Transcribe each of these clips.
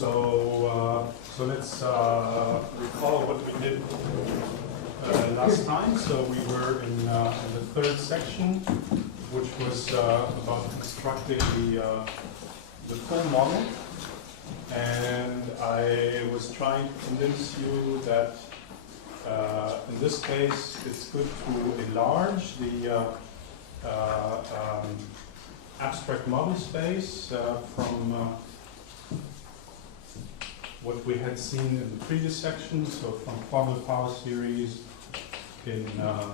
So let's recall what we did last time. So we were in the third section, which was about constructing the full model. And I was trying to convince you that in this case it's good to enlarge the abstract model space from what we had seen in the previous section, so from formal power series in the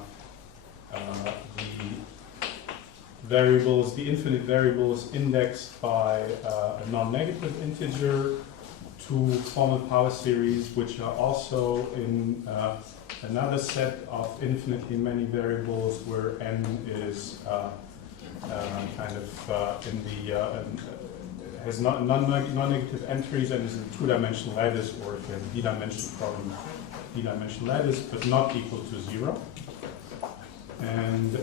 variables, the infinite variables indexed by a non-negative integer, to formal power series which are also in another set of infinitely many variables where n is kind of in the has non-negative entries and is in two-dimensional lattice, or if you have a d-dimensional problem, d-dimensional lattice, but not equal to 0. And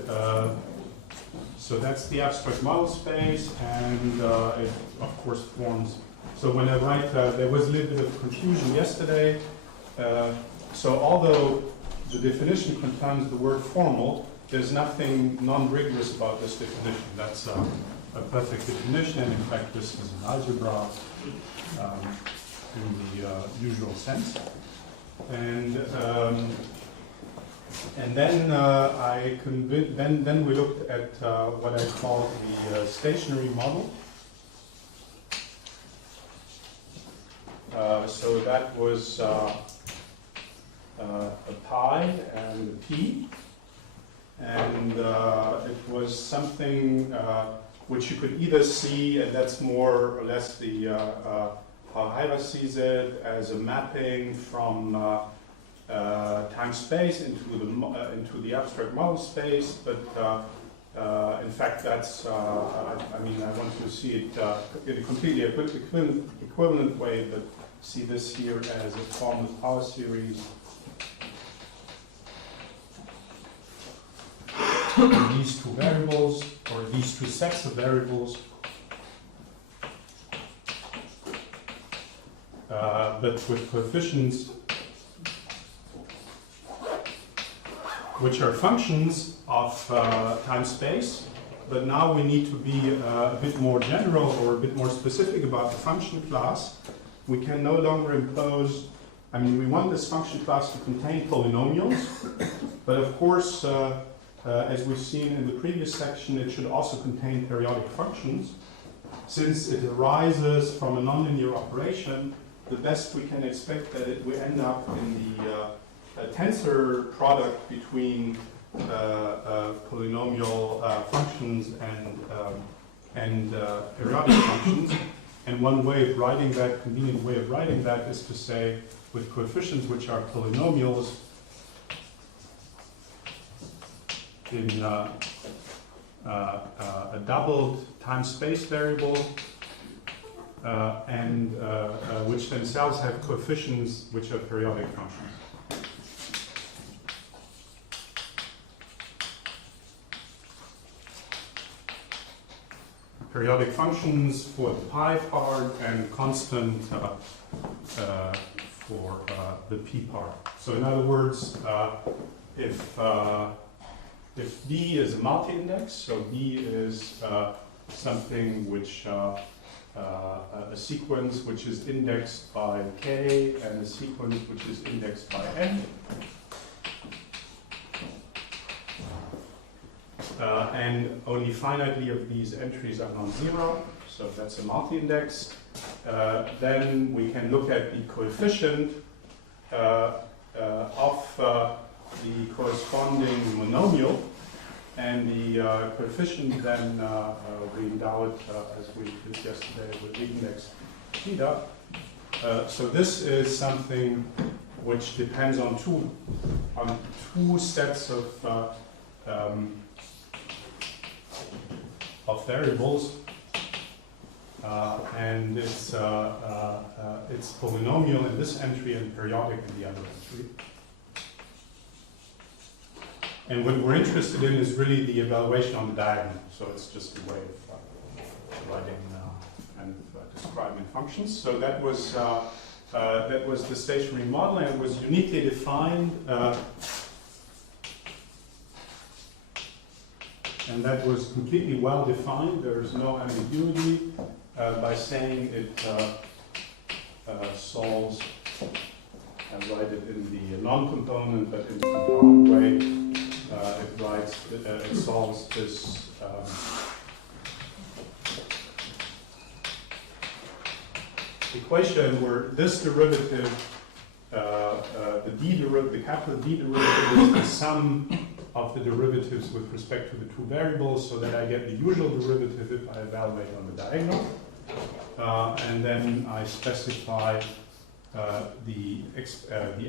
so that's the abstract model space, and it of course forms. So when I write, there was a little bit of confusion yesterday. So although the definition contains the word formal, there's nothing non-rigorous about this definition. That's a perfect definition, and in fact this is an algebra in the usual sense. And then then we looked at what I call the stationary model. So that was a pi and a p, and it was something which you could either see, and that's more or less the how Hölder sees it, as a mapping from time-space into the abstract model space, but in fact that's I mean, I want to see it in a completely equivalent way, but see this here as a form of power series. These two variables, or these two sets of variables, but with coefficients which are functions of time-space. But now we need to be a bit more general or a bit more specific about the function class. We can no longer impose, I mean, we want this function class to contain polynomials, but of course, as we've seen in the previous section, it should also contain periodic functions. Since it arises from a nonlinear operation, the best we can expect that it will end up in the tensor product between polynomial functions and periodic functions. And one way of writing that, convenient way of writing that, is to say with coefficients which are polynomials in a doubled time-space variable, and which themselves have coefficients which are periodic functions. Periodic functions for the pi part and constant for the p part. So in other words, if D is a multi-index, so D is something which a sequence which is indexed by k and a sequence which is indexed by n. And only finitely of these entries are non-zero, so that's a multi-index. Then we can look at the coefficient of the corresponding monomial, and the coefficient then we endowed, as we did yesterday, with the index theta. So this is something which depends on two sets of variables, and it's polynomial in this entry and periodic in the other entry. And what we're interested in is really the evaluation on the diagonal. So it's just a way of writing kind of describing functions. So that was the stationary model, and it was uniquely defined, and that was completely well defined. There is no ambiguity by saying it solves. I write it in the non-component, but in the component way. It solves this equation where this derivative, the capital D derivative, is the sum of the derivatives with respect to the two variables, so that I get the usual derivative if I evaluate on the diagonal. And then I specify the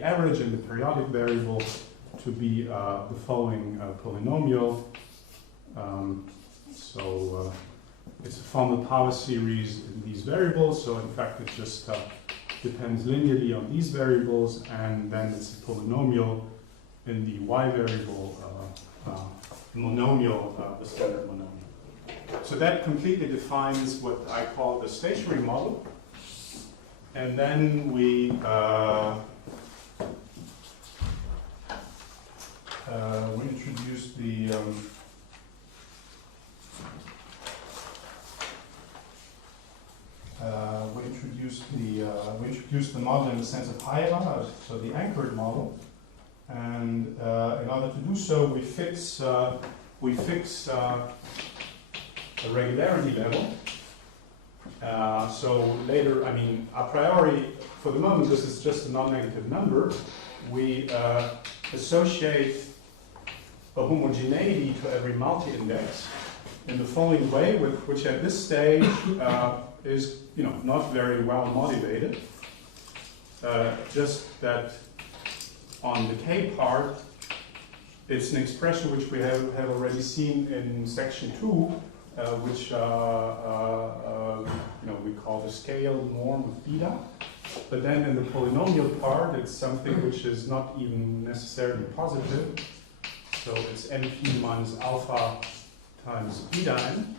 average and the periodic variable to be the following polynomial. It's a formal power series in these variables, so in fact it just depends linearly on these variables, and then it's a polynomial in the y variable monomial, the standard monomial. So that completely defines what I call the stationary model. And then we introduced the we introduced the model in the sense of Hölder, so the anchored model. And in order to do so, we fix a regularity level. So later, I mean, a priori, for the moment, this is just a non-negative number. We associate a homogeneity to every multi-index in the following way, which at this stage is, not very well motivated. Just that on the k part, it's an expression which we have already seen in section 2, which we call the scale norm of beta. But then in the polynomial part, it's something which is not even necessarily positive. So it's np minus alpha times beta n.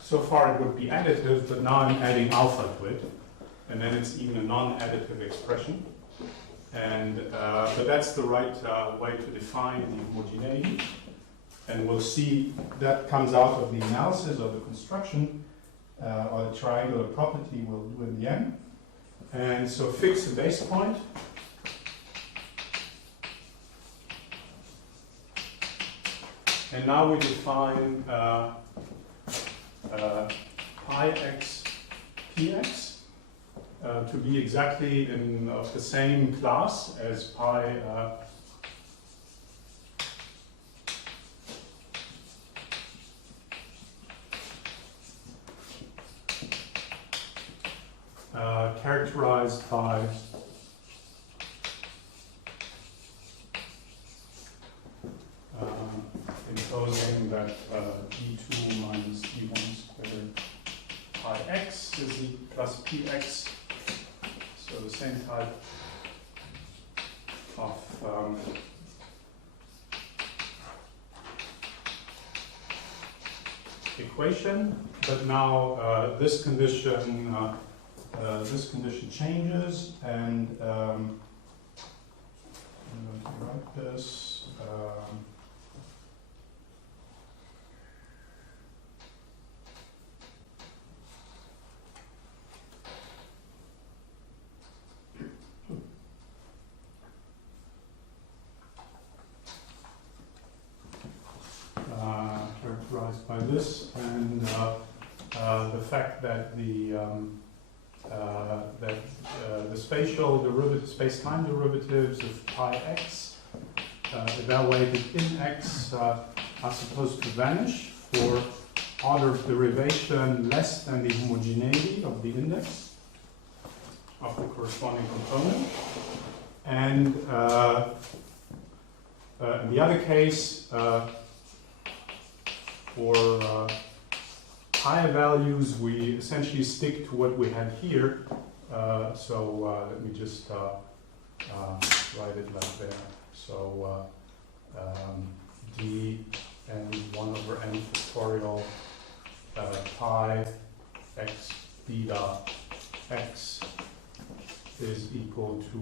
So far it would be additive, but now I'm adding alpha to it. And then it's even a non-additive expression. And but that's the right way to define the homogeneity. And we'll see that comes out of the analysis of the construction, or the triangular property we'll do in the end. And so fix the base point. And now we define pi x px to be exactly of the same class as pi characterized by imposing that d2 minus d1 squared pi x is plus px, so the same type of equation, but now this condition changes, and I'm going to write this. Characterized by this, and the fact that the spatial derivative, space-time derivatives of pi x evaluated in x are supposed to vanish for order of derivation less than the homogeneity of the index of the corresponding component. And in the other case, for higher values, we essentially stick to what we had here. So let me just write it like that. So d and 1 over n factorial pi x beta x is equal to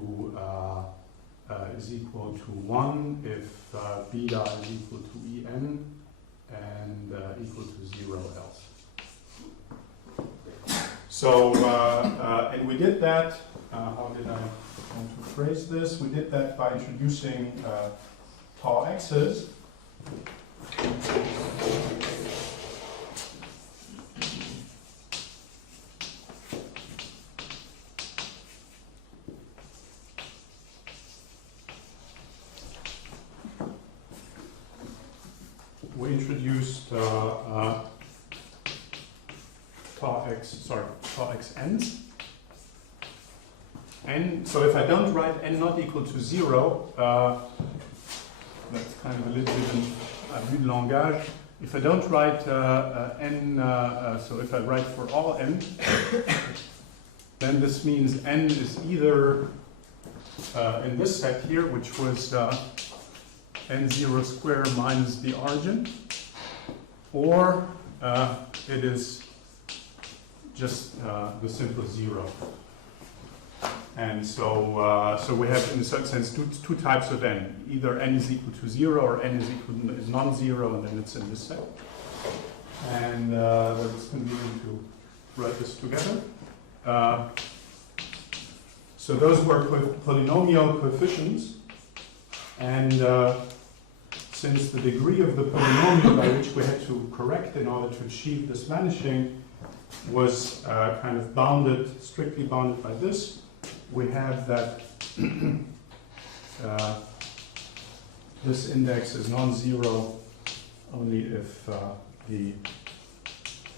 1 if beta is equal to En and equal to 0 else. So, and we did that, how did I want to phrase this? We did that by introducing tau x's. We introduced tau x n's. N, so if I don't write n not equal to 0, that's kind of a little bit a vue de langage. If I don't write n, so if I write for all n, then this means n is either in this set here, which was n0 square minus the origin, or it is just the simple 0. And so, so we have, in a certain sense, two types of n. Either n is equal to 0 or n is non-zero, and then it's in this set. And it's convenient to write this together. So those were polynomial coefficients, and since the degree of the polynomial by which we had to correct in order to achieve this vanishing was kind of bounded, strictly bounded by this, we have that this index is non-zero only if the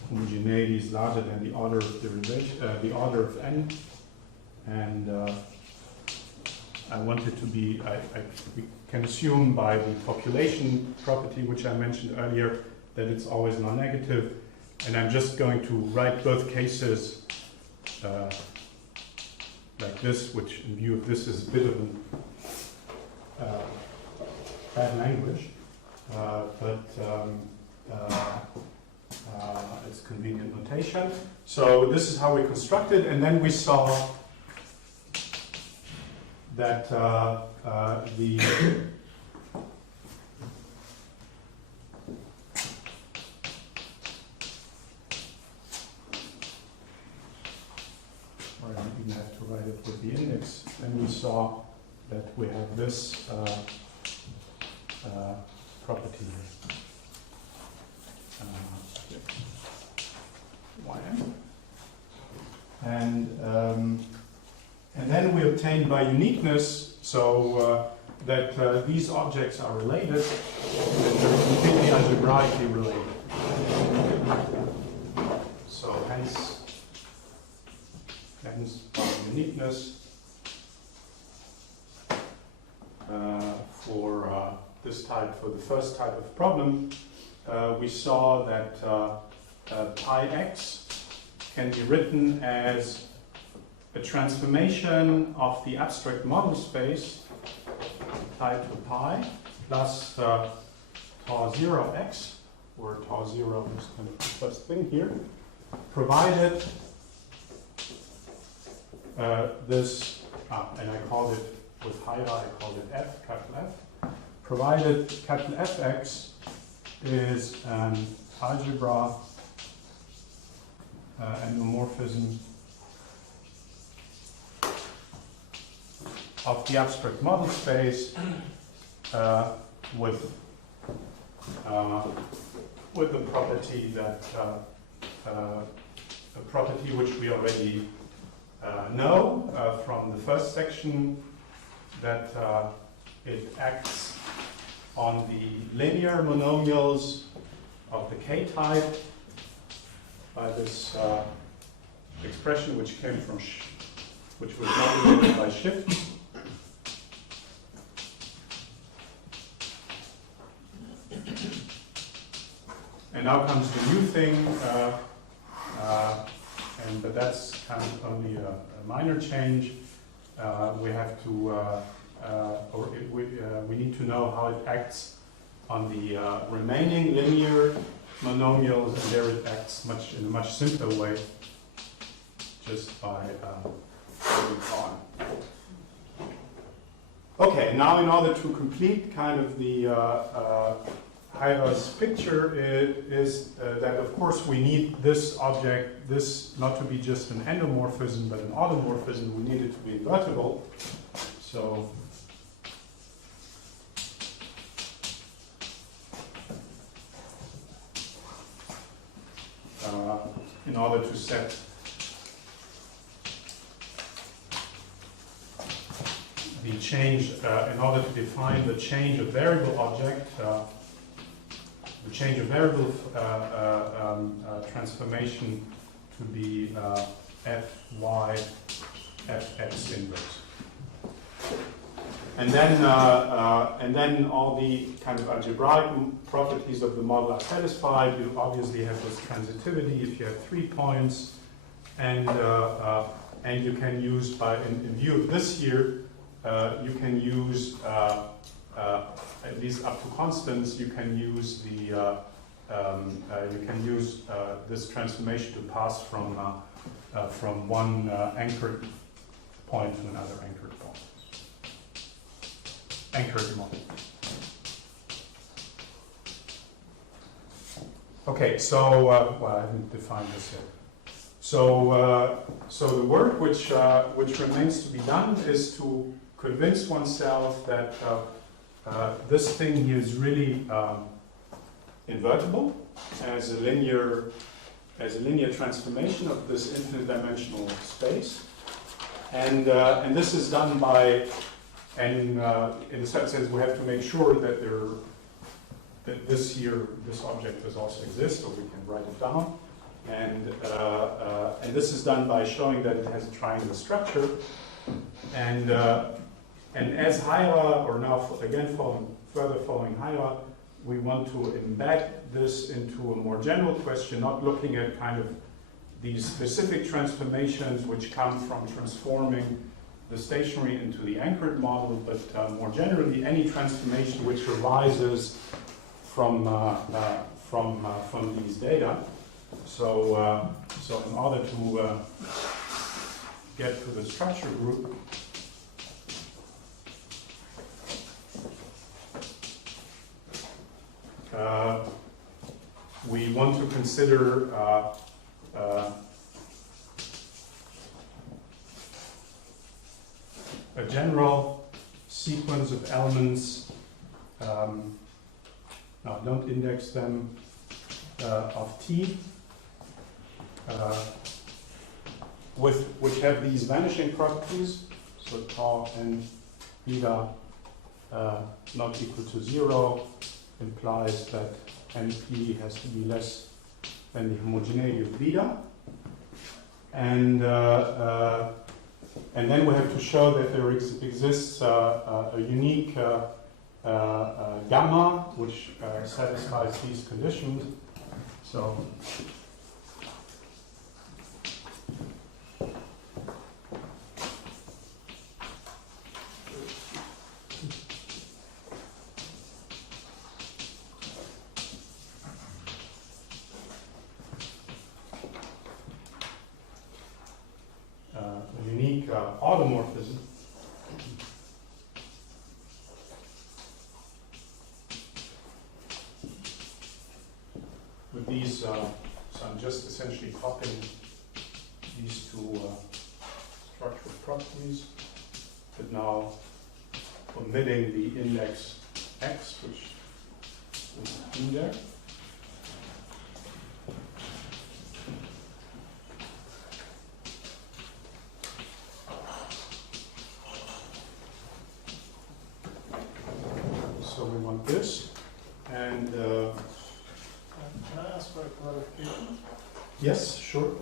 homogeneity is larger than the order of derivation, the order of n, and I want it to be, we can assume by the population property which I mentioned earlier that it's always non-negative, and I'm just going to write both cases like this, which in view of this is a bit of an bad language, but it's convenient notation. So this is how we constructed, and then we saw that the or I even have to write it with the index. Then we saw that we have this property here. Ym. And then we obtained by uniqueness, so that these objects are related, and they're completely algebraically related. So hence by uniqueness for this type, for the first type of problem, we saw that pi x can be written as a transformation of the abstract model space pi to pi plus tau 0x, where tau 0 is kind of the first thing here, provided this, and I called it with Hölder, I called it F, capital F, provided capital Fx is an algebra endomorphism of the abstract model space with the property that a property which we already know from the first section, that it acts on the linear monomials of the k-type by this expression which came from which was modulated by shift. And now comes the new thing, but that's kind of only a minor change. We have to, we need to know how it acts on the remaining linear monomials, and there it acts in a much simpler way, just by moving on. Okay, now in order to complete kind of the Hölder's picture is that of course we need this object, this not to be just an endomorphism but an automorphism, we need it to be invertible. So in order to set the change, in order to define the change of variable object, the change of variable transformation to be Fy Fx inverse. And then all the kind of algebraic properties of the model are satisfied. You obviously have this transitivity if you have 3 points, and you can use in view of this here, you can use at least up to constants. You can use this transformation to pass from one anchored point to another anchored point. Anchored model. Okay, so well, I haven't defined this yet. So the work which remains to be done is to convince oneself that this thing here is really invertible as a linear transformation of this infinite dimensional space, and this is done by, and in a certain sense we have to make sure that this object does also exist, or we can write it down, and this is done by showing that it has a triangular structure, and as Hölder, or now again further following Hölder, we want to embed this into a more general question, not looking at kind of these specific transformations which come from transforming the stationary into the anchored model, but more generally any transformation which arises from these data. So in order to get to the structure group, we want to consider a general sequence of elements, now don't index them, of T, which have these vanishing properties, so tau and beta not equal to 0 implies that NP has to be less than the homogeneity of beta, and then we have to show that there exists a unique gamma which satisfies these conditions. So automorphism with these, so I'm just essentially copying these two structural properties, but now omitting the index x, which is in there. This, and can I ask for a clarification? Yes, sure.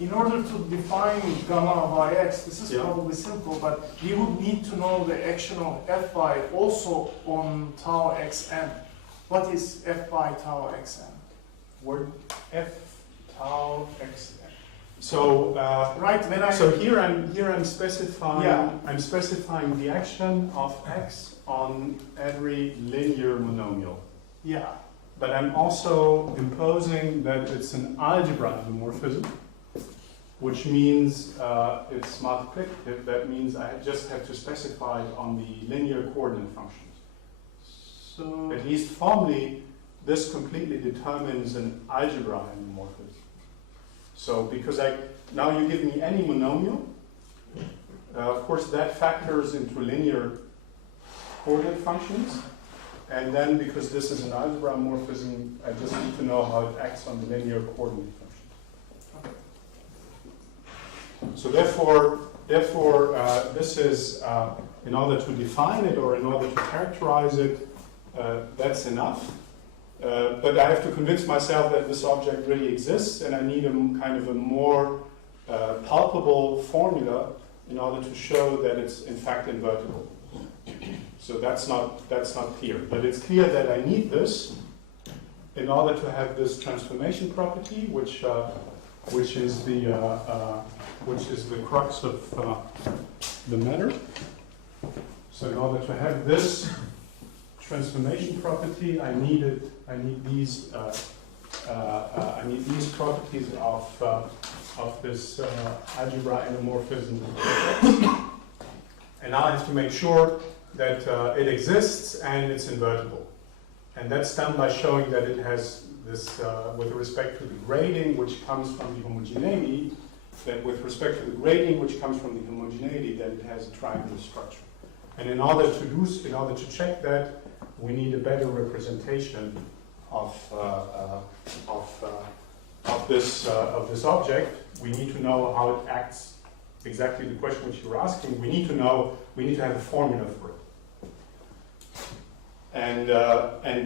In order to define gamma by x, this is Yeah. probably simple, but we would need to know the action of Fy also on tau xn. What is Fy tau xn? Word f tau x. So right when I so here I'm specifying Yeah. I'm specifying the action of x on every linear monomial. yeah but I'm also imposing that it's an algebra isomorphism, which means it's multiplicative. That means I just have to specify it on the linear coordinate functions. So At least formally, this completely determines an algebra isomorphism. So because now you give me any monomial, of course that factors into linear coordinate functions, and then because this is an algebra morphism, I just need to know how it acts on the linear coordinate functions. So therefore, this is, in order to define it or in order to characterize it, that's enough. But I have to convince myself that this object really exists, and I need a kind of a more palpable formula in order to show that it's in fact invertible. So that's not clear, but it's clear that I need this in order to have this transformation property, which is the crux of the matter. So in order to have this transformation property, I need these properties of this algebra isomorphism. And now I have to make sure that it exists and it's invertible. And that's done by showing that it has this, with respect to the grading which comes from the homogeneity, that with respect to the grading which comes from the homogeneity, that it has a triangular structure. And in order to check that, we need a better representation of this object. We need to know how it acts. Exactly the question which you were asking. We need to have a formula for it.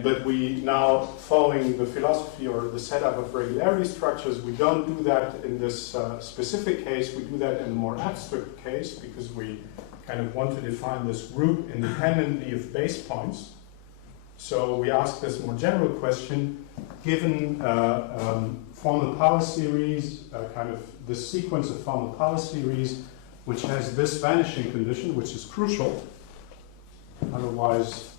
But we now, following the philosophy or the setup of regularity structures, we don't do that in this specific case. We do that in a more abstract case because we kind of want to define this group independently of base points. So we ask this more general question: given formal power series, kind of this sequence of formal power series, which has this vanishing condition, which is crucial, otherwise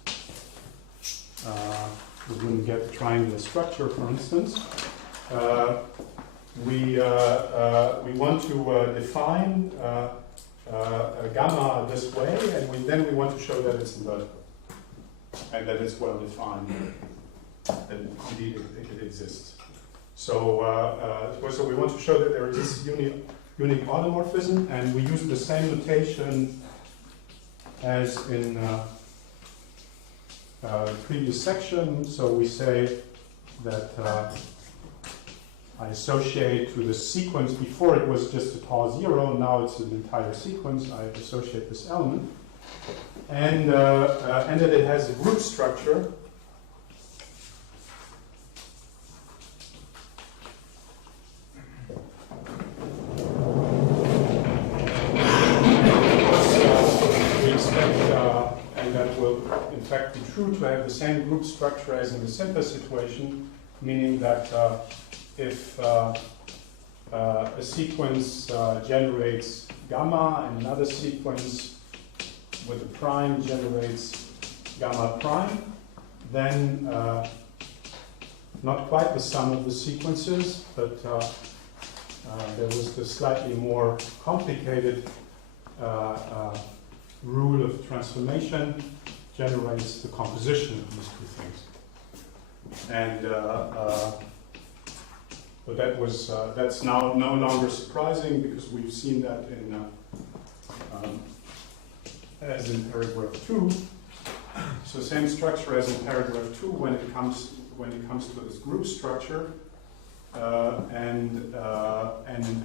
we wouldn't get a triangular structure, for instance. We want to define gamma this way, and then we want to show that it's invertible and that it's well defined, that indeed it exists. So we want to show that there exists unique automorphism, and we use the same notation as in the previous section. So we say that I associate to the sequence. Before it was just a tau 0, now it's an entire sequence. I associate this element, and that it has a group structure. In fact, be true to have the same group structure as in the simpler situation, meaning that if a sequence generates gamma and another sequence with a prime generates gamma prime, then not quite the sum of the sequences, but there was the slightly more complicated rule of transformation generates the composition of these two things. And but that's now no longer surprising because we've seen that in as in paragraph 2. So same structure as in paragraph 2 when it comes to this group structure. And in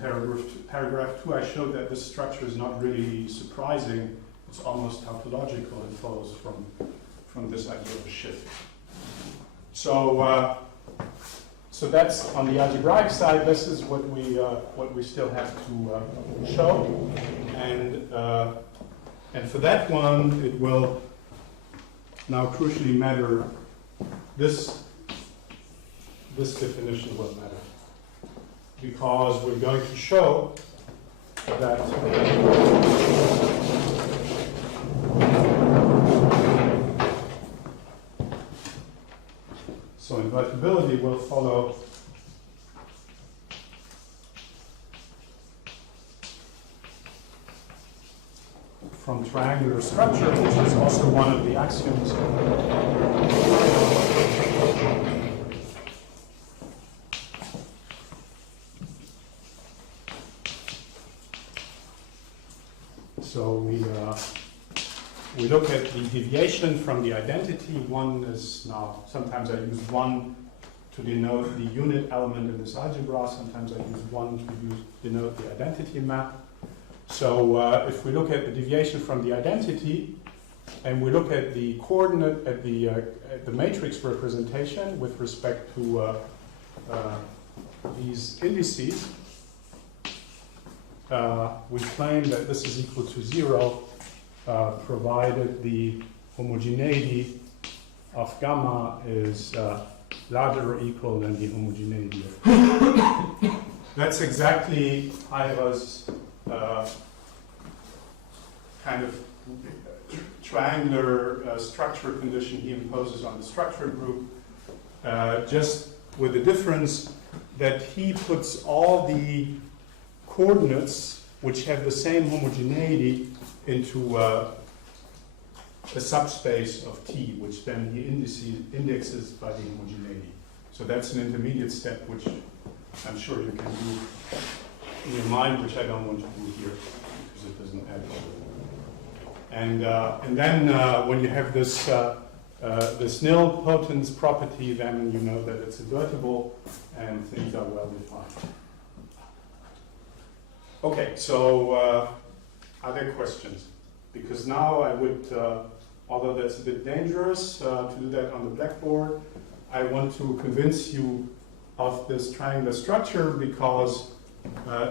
paragraph 2 I showed that this structure is not really surprising. It's almost tautological and follows from this idea of a shift. So so that's on the algebraic side. This is what we still have to show, and for that one it will now crucially matter. This definition will matter because we're going to show that. So invertibility will follow from triangular structure, which is also one of the axioms. So we look at the deviation from the identity. One is now, sometimes I use 1 to denote the unit element in this algebra. Sometimes I use 1 to denote the identity map. So if we look at the deviation from the identity, and we look at the coordinate at the matrix representation with respect to these indices, we claim that this is equal to 0, provided the homogeneity of gamma is larger or equal than the homogeneity of That's exactly Hölder's kind of triangular structure condition he imposes on the structure group, just with the difference that he puts all the coordinates which have the same homogeneity into a subspace of T, which then he indexes by the homogeneity. So that's an intermediate step which I'm sure you can do in your mind, which I don't want to do here because it doesn't add up. And then when you have this this nilpotence property, then you know that it's invertible and things are well defined. Okay, so other questions? Because now I would, although that's a bit dangerous to do that on the blackboard, I want to convince you of this triangular structure because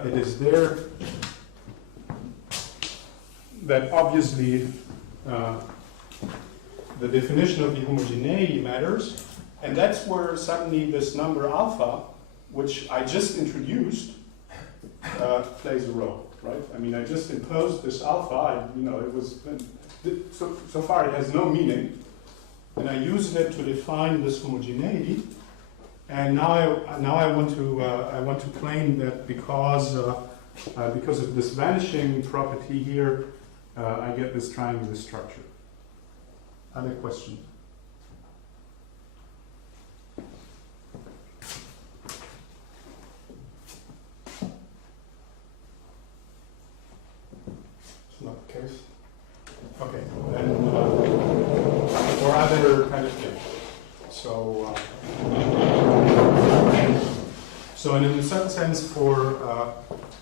it is there that obviously the definition of the homogeneity matters, and that's where suddenly this number alpha, which I just introduced, plays a role, right? I mean, I just imposed this alpha. It was so far it has no meaning, and I used it to define this homogeneity. And now I want to claim that because of this vanishing property here, I get this triangular structure. Other questions? It's not the case. Okay, then or other kind of thing. So in a certain sense, for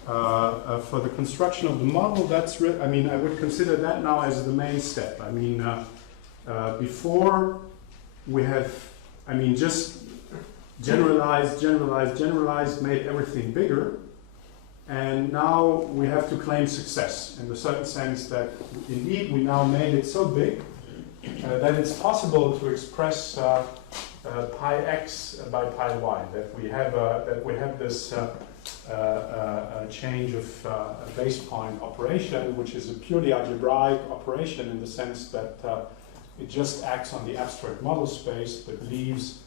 the construction of the model, that's I would consider that now as the main step. I mean, before we have, just generalized, made everything bigger, and now we have to claim success in the certain sense that indeed we now made it so big that it's possible to express pi x by pi y, that we have this change of base point operation, which is a purely algebraic operation in the sense that it just acts on the abstract model space, but leaves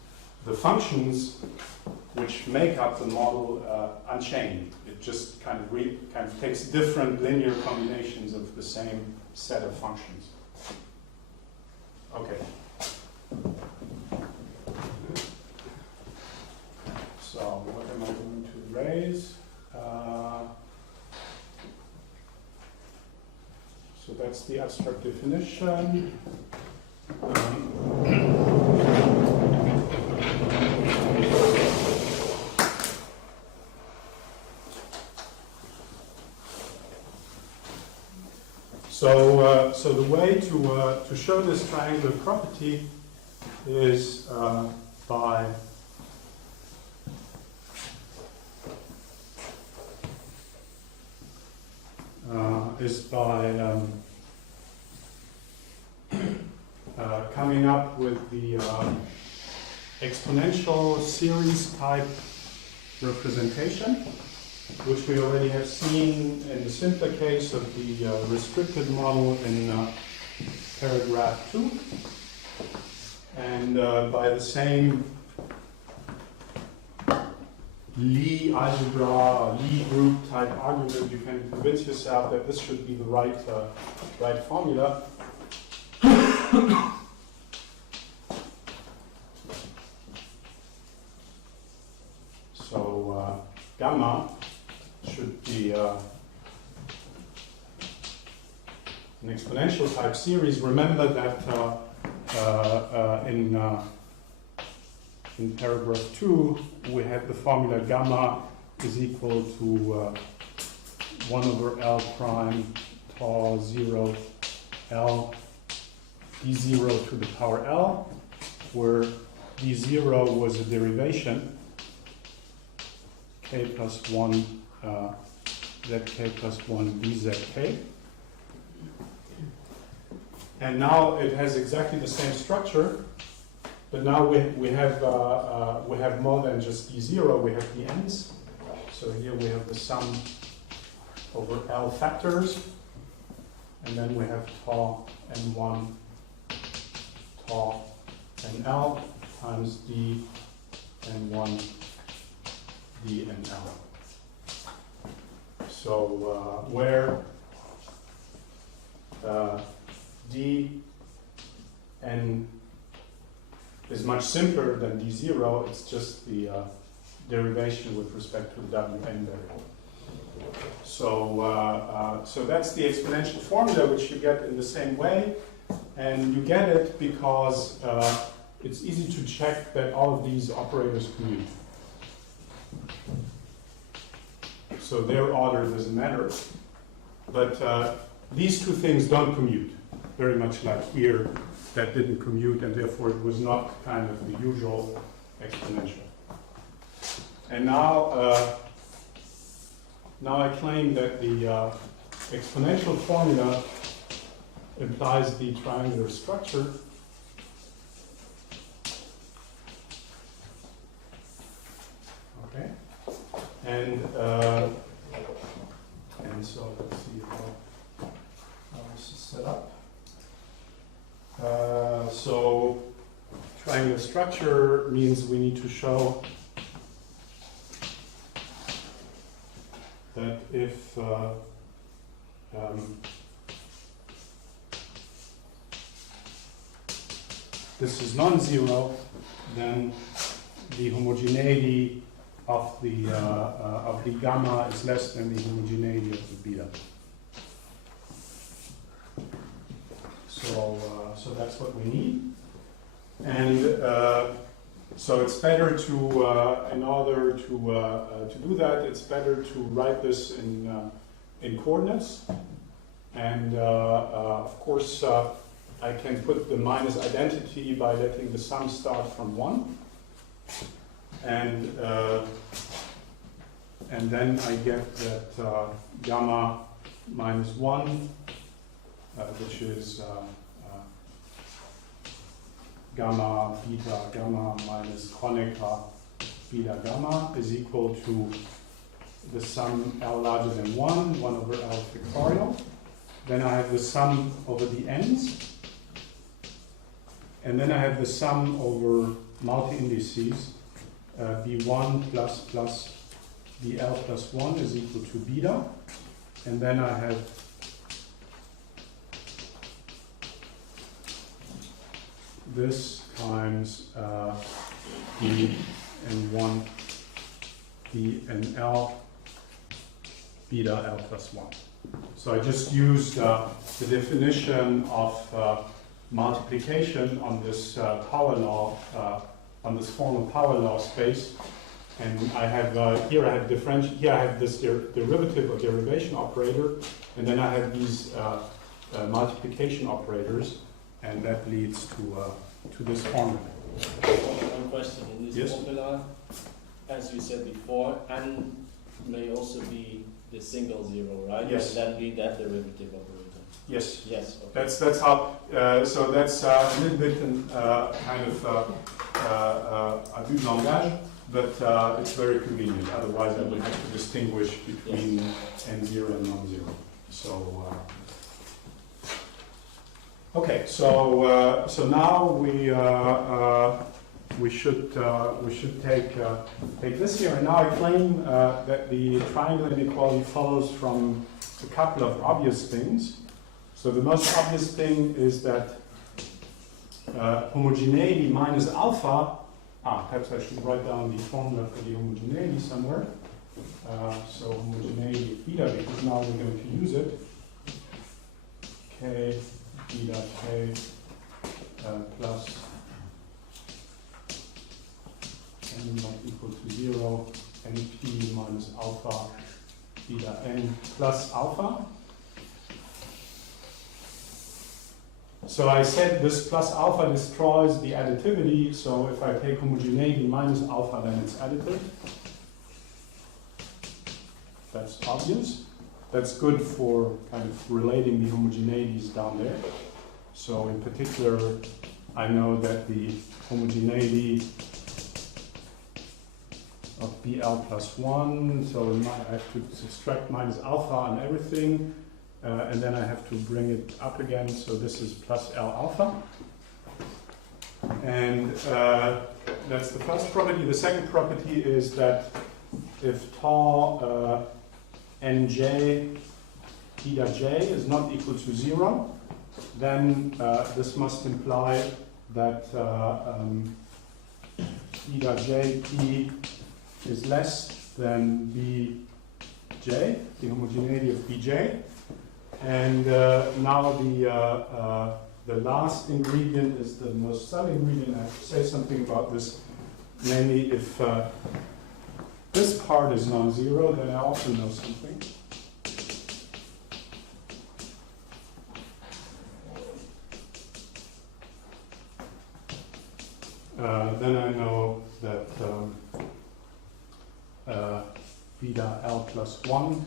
the functions which make up the model unchained. It just kind of takes different linear combinations of the same set of functions. Okay. So what am I going to raise? So that's the abstract definition. So the way to show this triangular property is by coming up with the exponential series type representation, which we already have seen in the simpler case of the restricted model in paragraph 2, and by the same Lie algebra, Lie group type argument, you can convince yourself that this should be the right formula. So gamma should be an exponential type series. Remember that in paragraph 2 we had the formula gamma is equal to 1 over L prime tau 0 L d0 to the power L, where d0 was a derivation k plus 1 zk plus 1 dzk. And now it has exactly the same structure, but now we have more than just d0, we have the n's. So here we have the sum over L factors, and then we have tau n1, tau nl times d n1, d nl. So where d n is much simpler than d0, it's just the derivation with respect to the wn variable. So, so that's the exponential formula, which you get in the same way, and you get it because it's easy to check that all of these operators commute. So their order doesn't matter, but these two things don't commute, very much like here, that didn't commute, and therefore it was not kind of the usual exponential. And now, now I claim that the exponential formula implies the triangular structure. Okay, and so let's see how this is set up. So triangular structure means we need to show that if this is non-zero, then the homogeneity of the gamma is less than the homogeneity of the beta. So, so that's what we need, and so it's better to, in order to do that, it's better to write this in coordinates, and of course I can put the minus identity by letting the sum start from 1, and then I get that gamma minus 1. Which is gamma beta gamma minus Kronecker beta gamma is equal to the sum L larger than 1 over L factorial. Then I have the sum over the n's, and then I have the sum over multi-indices b1 plus bl plus 1 is equal to beta, and then I have this times d n1 d nl beta L plus 1. So I just used the definition of multiplication on this power law, on this formal power law space, and I have here I have differential. Here I have this derivative or derivation operator, and then I have these multiplication operators, and that leads to this formula. One question in this Yes? formula, as we said before, n may also be the single zero, right? Yes. And then be that derivative operator. Yes. Yes. Okay. That's how. So that's a little bit kind of abus de langage, but it's very convenient. Otherwise, I would have to distinguish between n0 and non-zero. So. Okay, so so now we we should take this here, and now I claim that the triangle inequality follows from a couple of obvious things. So the most obvious thing is that homogeneity minus alpha. Perhaps I should write down the formula for the homogeneity somewhere. So homogeneity of beta, because now we're going to use it. K beta k plus n not equal to 0, np minus alpha beta n plus alpha. So I said this plus alpha destroys the additivity, so if I take homogeneity minus alpha, then it's additive. That's obvious. That's good for kind of relating the homogeneities down there. So in particular, I know that the homogeneity of BL plus 1, so I have to subtract minus alpha on everything, and then I have to bring it up again, so this is plus L alpha. And that's the first property. The second property is that if tau nj beta j is not equal to 0, then this must imply that beta jp is less than bj, the homogeneity of bj. And now the last ingredient is the most subtle ingredient. I have to say something about this. Namely, if this part is non-zero, then I also know something. Then I know that beta L plus 1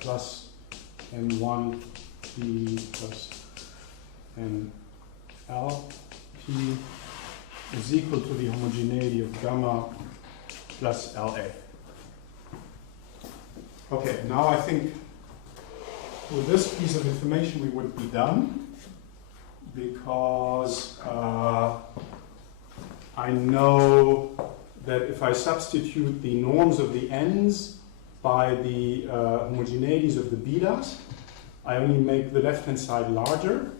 plus N1 P plus NL P is equal to the homogeneity of gamma plus LA. Okay, now I think with this piece of information we would be done, because I know that if I substitute the norms of the n's by the homogeneities of the betas, I only make the left-hand side larger,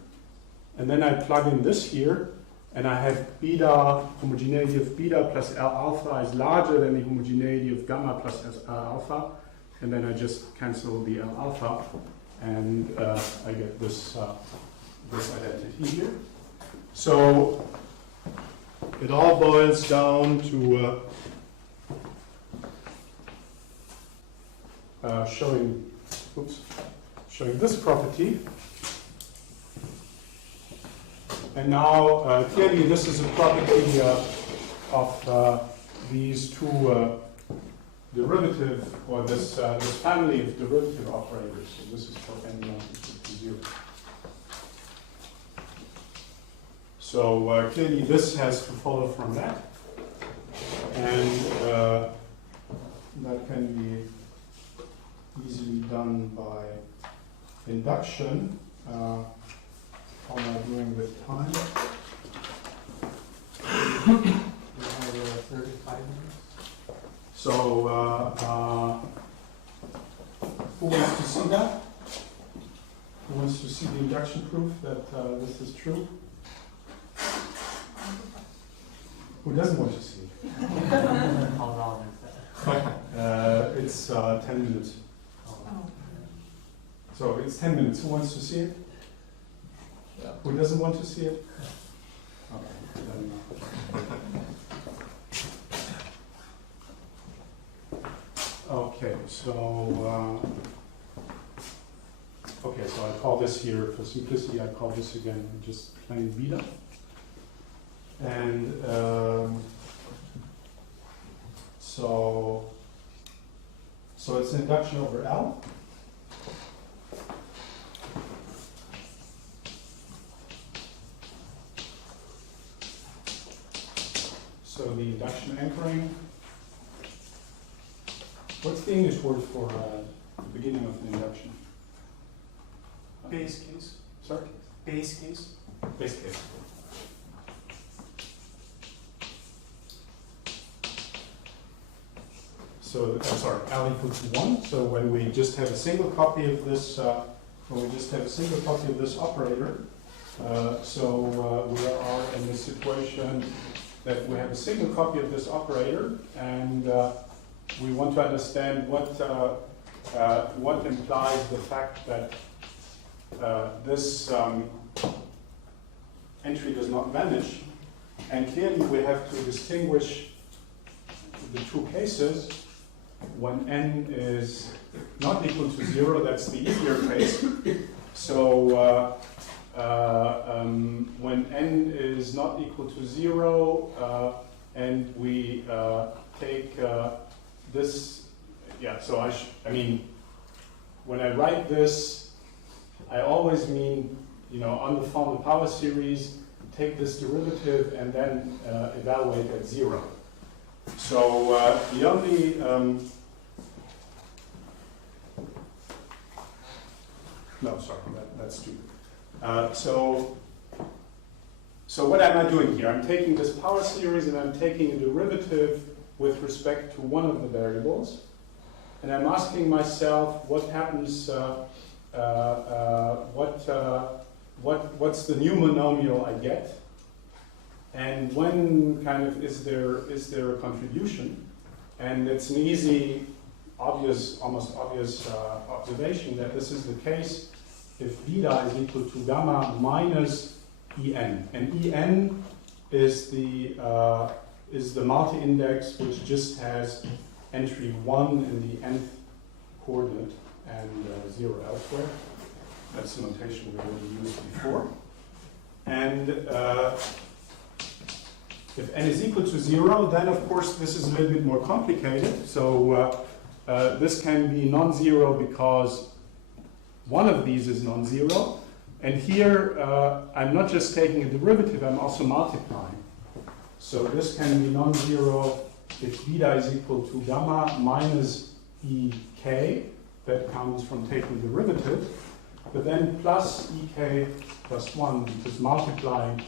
and then I plug in this here, and I have beta, homogeneity of beta plus L alpha is larger than the homogeneity of gamma plus L alpha, and then I just cancel the L alpha, and I get this, this identity here. So it all boils down to showing this property. And now, clearly, this is a property of these two derivative, or this family of derivative operators. So this is for n not equal to 0. So clearly, this has to follow from that, and that can be easily done by induction. How am I doing with time? We have 35 minutes. So, who wants to see that? Who wants to see the induction proof that this is true? Who doesn't want to see it? How long is that? It's 10 minutes. So it's 10 minutes. Who wants to see it? Yeah. Who doesn't want to see it? Okay. Then, okay. So I call this here for simplicity. I call this again just plain beta. And so it's an induction over L. So the induction anchoring. What's the English word for the beginning of an induction? Base case. Sorry? Base case. Base case. sorry, L equal to 1. So when we just have a single copy of this, operator, we are in the situation that we have a single copy of this operator, and we want to understand what implies the fact that this entry does not vanish. And clearly we have to distinguish the two cases. When n is not equal to 0, that's the easier case. So when n is not equal to 0, and we take this, so I mean, when I write this, I always mean, on the form of power series, take this derivative and then evaluate at 0. So the only no, sorry, that's stupid. So what am I doing here? I'm taking this power series and I'm taking a derivative with respect to one of the variables, and I'm asking myself what happens. What's the new monomial I get, and when kind of is there a contribution? And it's an easy, almost obvious observation that this is the case if beta is equal to gamma minus En, and En is the multi-index which just has entry 1 in the nth coordinate and 0 elsewhere. That's the notation we already used before. And if n is equal to 0, then of course this is a little bit more complicated. So this can be non-zero because one of these is non-zero. And here I'm not just taking a derivative, I'm also multiplying. So this can be non-zero if beta is equal to gamma minus ek, that comes from taking the derivative, but then plus ek plus 1, because multiplying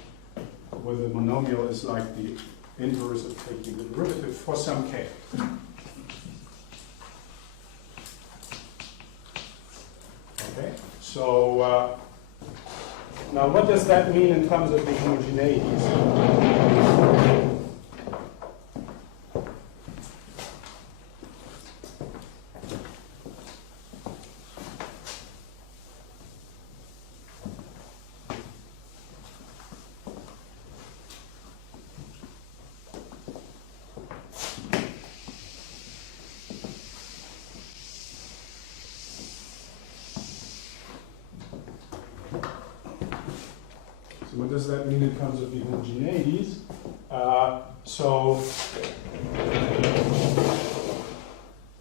with a monomial is like the inverse of taking the derivative for some k. Okay, so now what does that mean in terms of the homogeneities? So what does that mean in terms of the homogeneities? So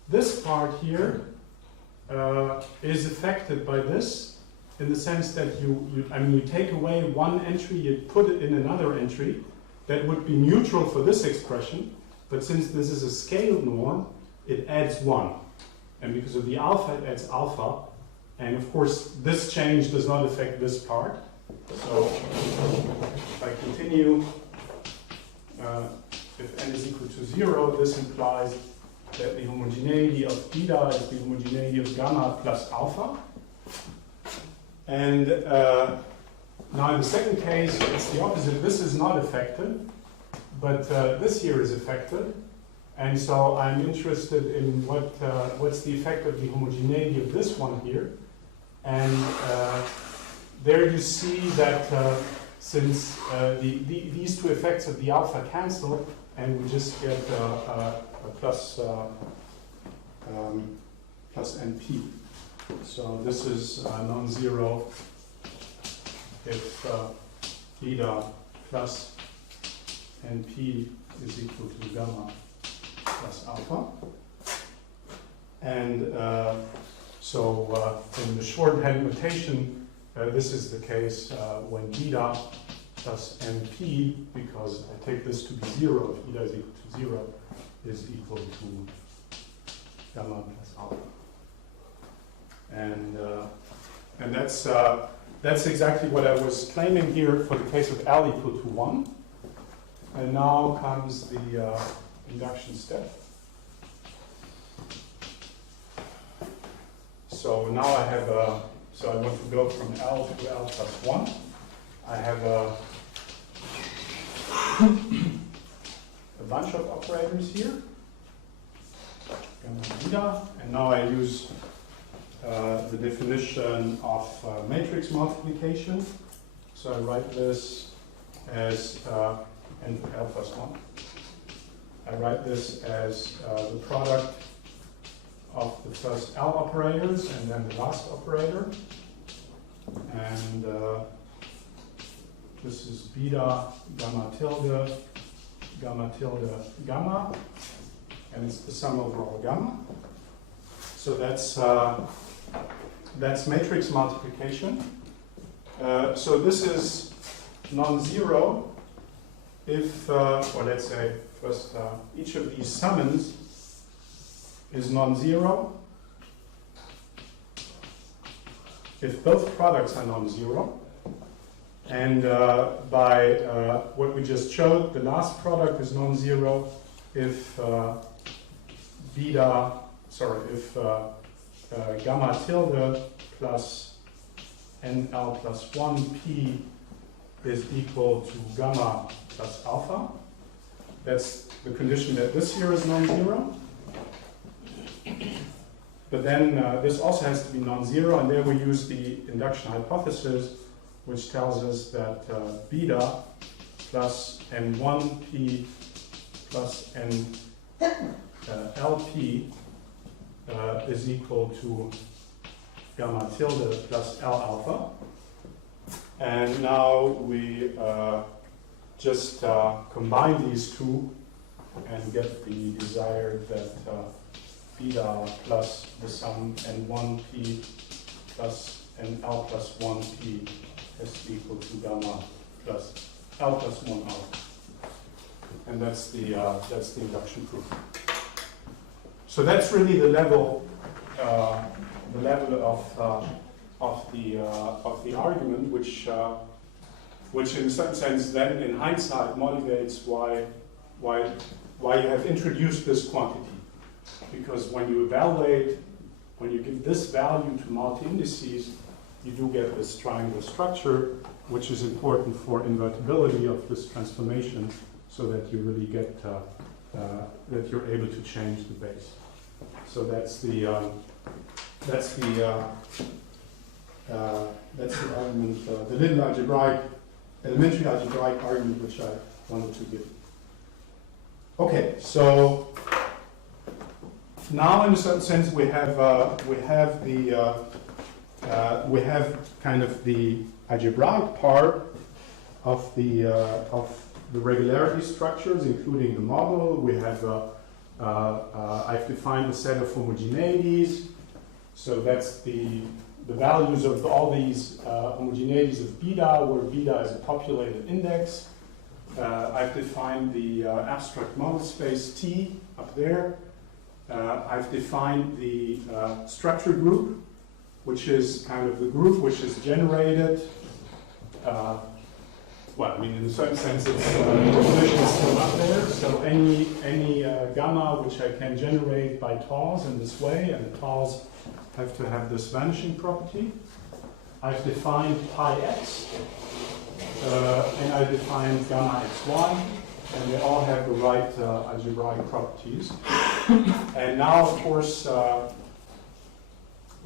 this part here is affected by this in the sense that you take away one entry, you put it in another entry that would be neutral for this expression, but since this is a scaled norm, it adds 1. And because of the alpha, it adds alpha. And of course, this change does not affect this part. So if I continue, if n is equal to 0, this implies that the homogeneity of beta is the homogeneity of gamma plus alpha. And now in the second case, it's the opposite. This is not affected, but this here is affected. And so I'm interested in what's the effect of the homogeneity of this one here. And there you see that since these two effects of the alpha cancel, and we just get a plus np. So this is non-zero if beta plus np is equal to gamma plus alpha. And so in the shorthand notation, this is the case when beta plus np, because I take this to be 0, if beta is equal to 0, is equal to gamma plus alpha. And that's exactly what I was claiming here for the case of L equal to 1. And now comes the induction step. so now I have a, so I want to go from L to L plus 1. I have a bunch of operators here, gamma beta, and now I use the definition of matrix multiplication. So I write this as n to L plus 1. I write this as the product of the first L operators and then the last operator. And this is beta, gamma tilde, gamma, and it's the sum over all gamma. So that's matrix multiplication. So this is non-zero if, or let's say first, each of these summons is non-zero if both products are non-zero. And by what we just showed, the last product is non-zero if gamma tilde plus nl plus 1p is equal to gamma plus alpha. That's the condition that this here is non-zero. But then this also has to be non-zero, and there we use the induction hypothesis, which tells us that beta plus n1p plus nlp is equal to gamma tilde plus L alpha. And now we just combine these two and get the desired that beta plus the sum n1p plus nl plus 1p is equal to gamma plus L plus 1 alpha. And that's the induction proof. So that's really the level of the argument, which in some sense then in hindsight motivates why you have introduced this quantity. Because when you evaluate, when you give this value to multi-indices, you do get this triangle structure, which is important for invertibility of this transformation, so that you really get that you're able to change the base. So that's the argument, the little elementary algebraic argument which I wanted to give. Okay, so now in a certain sense we have kind of the algebraic part of the regularity structures, including the model. We have I've defined a set of homogeneities, so that's the values of all these homogeneities of beta, where beta is a populated index. I've defined the abstract model space T up there. I've defined the structure group, which is kind of the group which is generated. Well, I mean, in a certain sense, it's the definition is still up there. So any gamma which I can generate by tals in this way, and the tals have to have this vanishing property. I've defined pi x, and I defined gamma xy, and they all have the right algebraic properties. And now, of course,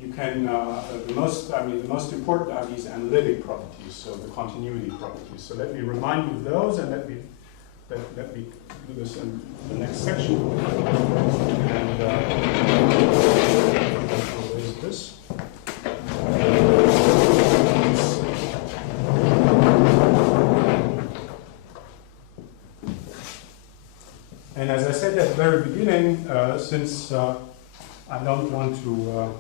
you can the most important are these analytic properties, so the continuity properties. So let me remind you of those, and let me do this in the next section. And where is this? And as I said at the very beginning, since I don't want to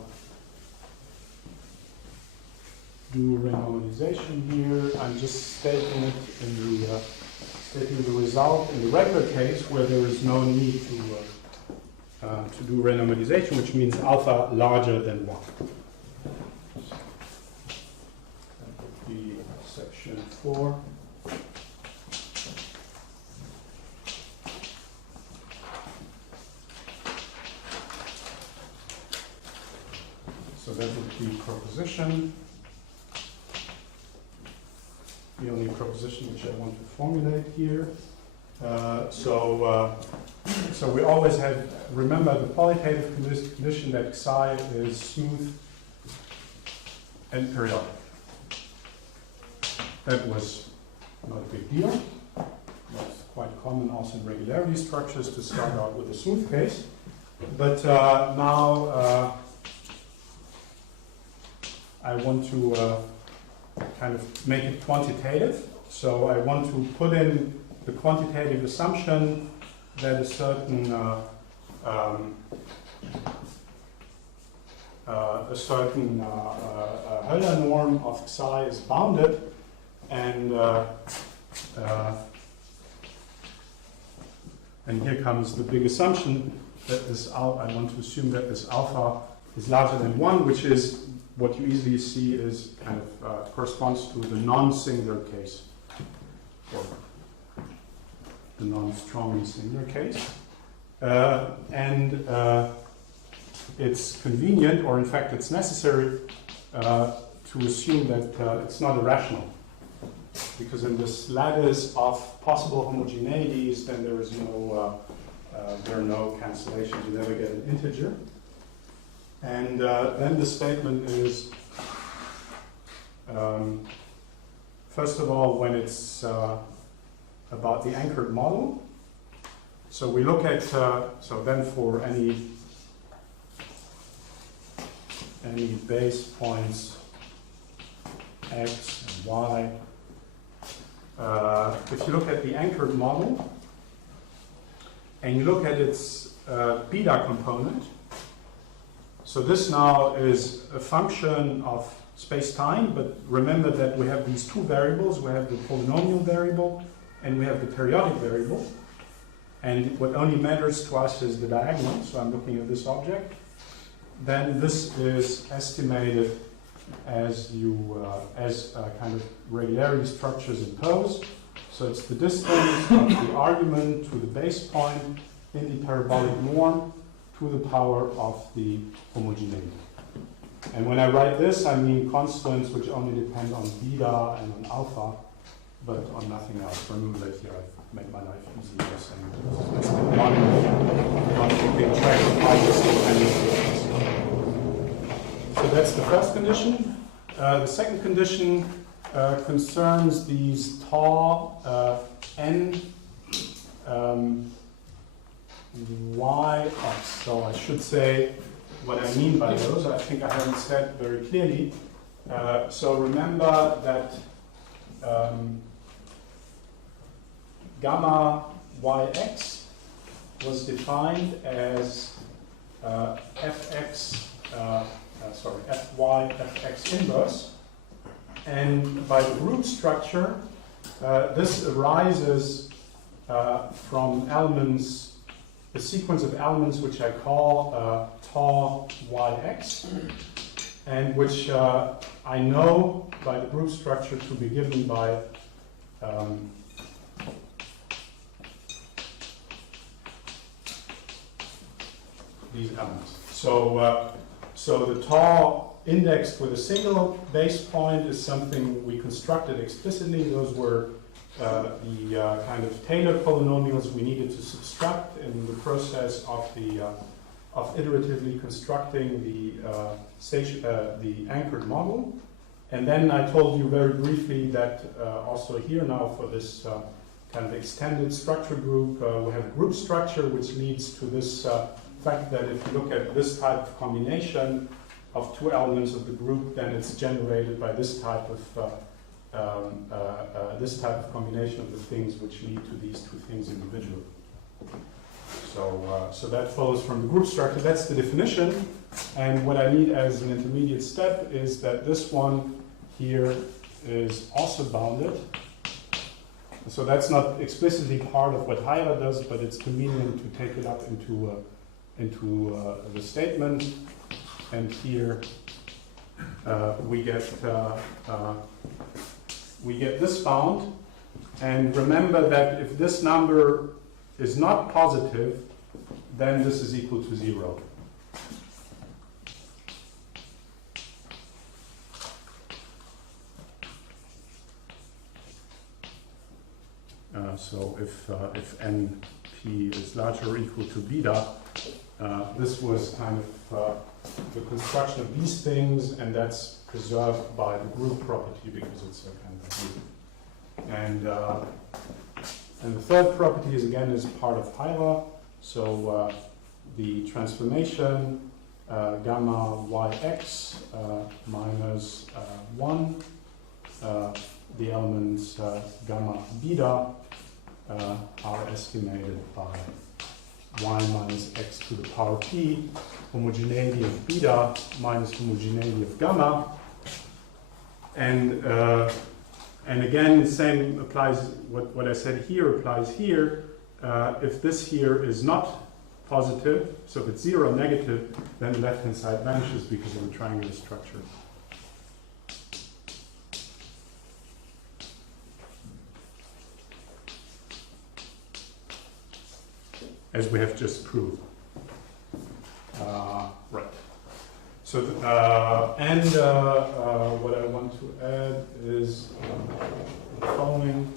do renormalization here, I'm just stating it in the result in the regular case where there is no need to do renormalization, which means alpha larger than 1. That would be section 4. So that the proposition, the only proposition which I want to formulate here. So we always have, remember the qualitative condition that psi is smooth and periodic. That was not a big deal. That's quite common also in regularity structures to start out with a smooth case. But now I want to kind of make it quantitative. So I want to put in the quantitative assumption that a certain Hölder norm of psi is bounded, and here comes the big assumption that this I want to assume that this alpha is larger than 1, which is what you easily see is kind of corresponds to the non-singular case, or the non-strongly singular case. It's convenient, or in fact it's necessary, to assume that it's not irrational. Because in this lattice of possible homogeneities, then there is there are no cancellations, you never get an integer. And then the statement is, first of all, when it's about the anchored model. So we look at, so then for any base points x and y, if you look at the anchored model and you look at its beta component, so this now is a function of space-time, but remember that we have these two variables. We have the polynomial variable and we have the periodic variable. And what only matters to us is the diagonal, so I'm looking at this object. Then this is estimated as kind of regularity structures impose. So it's the distance of the argument to the base point in the parabolic norm to the power of the homogeneity. And when I write this, I mean constants which only depend on beta and on alpha, but on nothing else. Remember that here I've made my life easy by saying it's one big track of my. So that's the first condition. The second condition concerns these tau n y(x). So I should say what I mean by those. I think I haven't said very clearly. So remember that gamma yx was defined as fy fx inverse, and by the group structure, this arises from elements, a sequence of elements which I call tau yx, and which I know by the group structure to be given by these elements. So the tau indexed with a single base point is something we constructed explicitly. Those were the kind of Taylor polynomials we needed to subtract in the process of iteratively constructing the anchored model. And then I told you very briefly that also here now for this kind of extended structure group, we have a group structure which leads to this fact that if you look at this type of combination of two elements of the group, then it's generated by this type of combination of the things which lead to these two things individually. So that follows from the group structure. That's the definition. And what I need as an intermediate step is that this one here is also bounded. So that's not explicitly part of what Hölder does, but it's convenient to take it up into the statement. And here we get this bound. And remember that if this number is not positive, then this is equal to 0. So if NP is larger or equal to beta, this was kind of the construction of these things, and that's preserved by the group property because it's a kind of a group. And the third property is again is part of Hölder. So the transformation gamma yx minus 1, the elements gamma beta are estimated by y minus x to the power p, homogeneity of beta minus homogeneity of gamma. And again, the same applies, what I said here applies here. If this here is not positive, so if it's 0 negative, then the left-hand side vanishes because of the triangular structure. As we have just proved. Right. So, what I want to add is the following.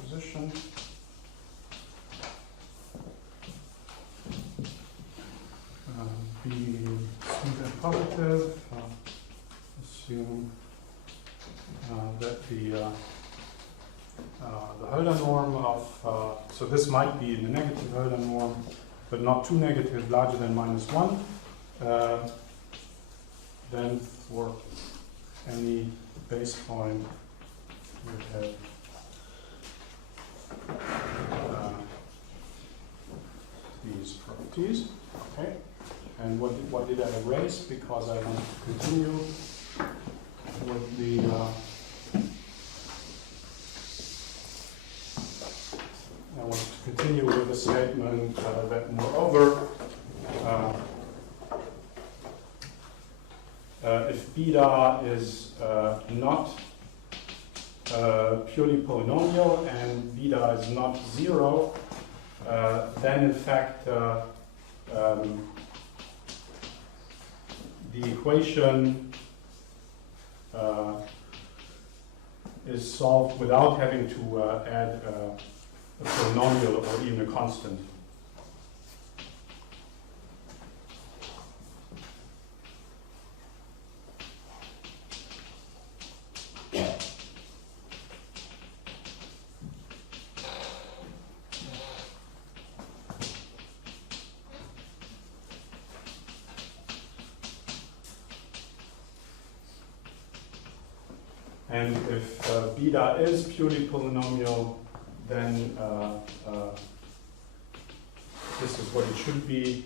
Position. Be smooth and positive. Assume that the Hölder norm of, so this might be the negative Hölder norm, but not too negative, larger than -1. Then for any base point, we have these properties. Okay. And what did I erase? Because I want to continue with the statement that moreover, if beta is not purely polynomial and beta is not 0, then in fact the equation is solved without having to add a polynomial or even a constant. And if beta is purely polynomial, then this is what it should be.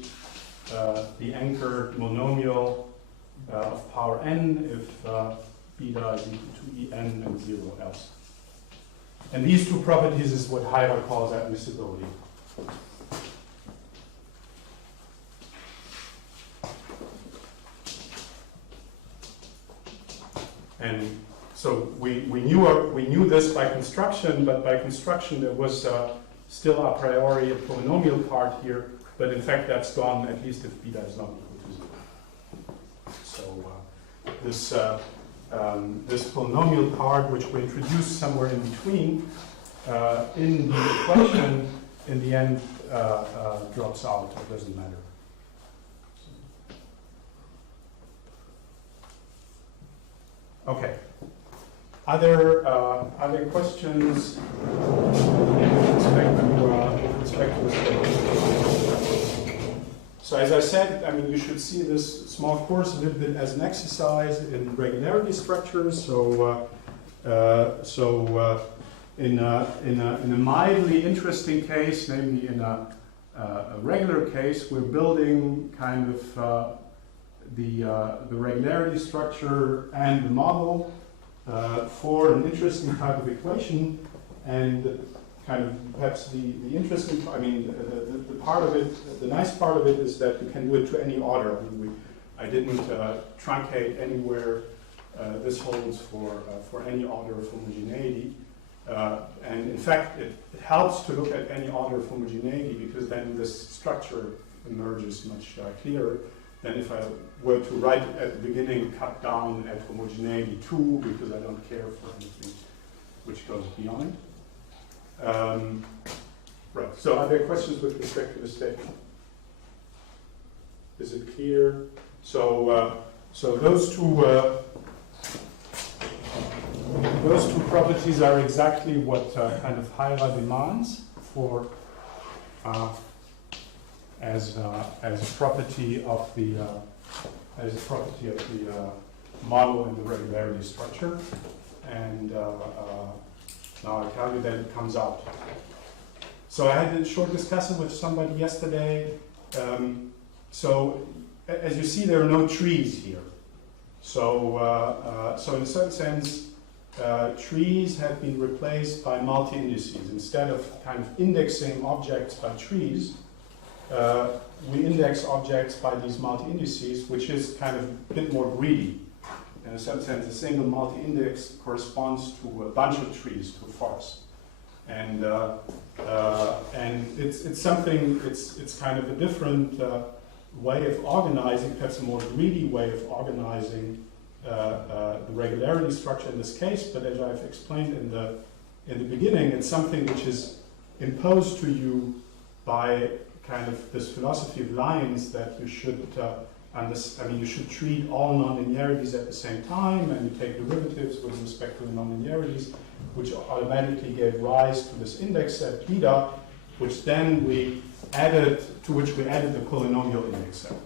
The anchored monomial of power n if beta is equal to en and 0 else. And these two properties is what Hölder calls admissibility. And so we knew this by construction, but by construction there was still a priori a polynomial part here, but in fact that's gone at least if beta is not equal to 0. So this polynomial part, which we introduced somewhere in between, in the equation, in the end drops out. It doesn't matter. Okay. Other questions with respect to this? So as I said, I mean, you should see this small course a little bit as an exercise in regularity structures. So In a mildly interesting case, namely in a regular case, we're building kind of the regularity structure and the model for an interesting type of equation, and kind of perhaps the interesting, I mean, the part of it, the nice part of it is that you can do it to any order. I mean, I didn't truncate anywhere. This holds for any order of homogeneity. And in fact, it helps to look at any order of homogeneity, because then this structure emerges much clearer than if I were to write it at the beginning, cut down at homogeneity 2, because I don't care for anything which goes beyond. Right, so are there questions with respect to the statement? Is it clear? So those two properties are exactly what kind of Hölder demands for as a property of the model and the regularity structure, and now I tell you that it comes out. So I had a short discussion with somebody yesterday. So as you see, there are no trees here. So in a certain sense, trees have been replaced by multi-indices. Instead of kind of indexing objects by trees, we index objects by these multi-indices, which is kind of a bit more greedy. In a certain sense, a single multi-index corresponds to a bunch of trees, to a forest. And it's something, it's kind of a different way of organizing, perhaps a more greedy way of organizing the regularity structure in this case, but as I've explained in the beginning, it's something which is imposed to you by kind of this philosophy of lines, that you should you should treat all nonlinearities at the same time, and you take derivatives with respect to the nonlinearities, which automatically gave rise to this index set beta, which then we added the polynomial index set.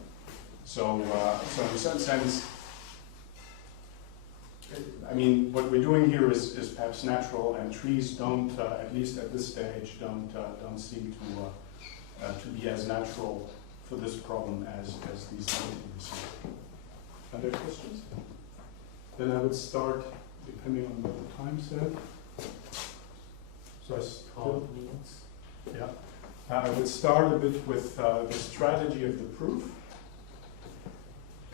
So in a certain sense, I mean, what we're doing here is perhaps natural, and trees don't, at least at this stage, don't seem to be as natural for this problem as these indices. Other questions? Then I would start, depending on what the time said. So I would start a bit with the strategy of the proof.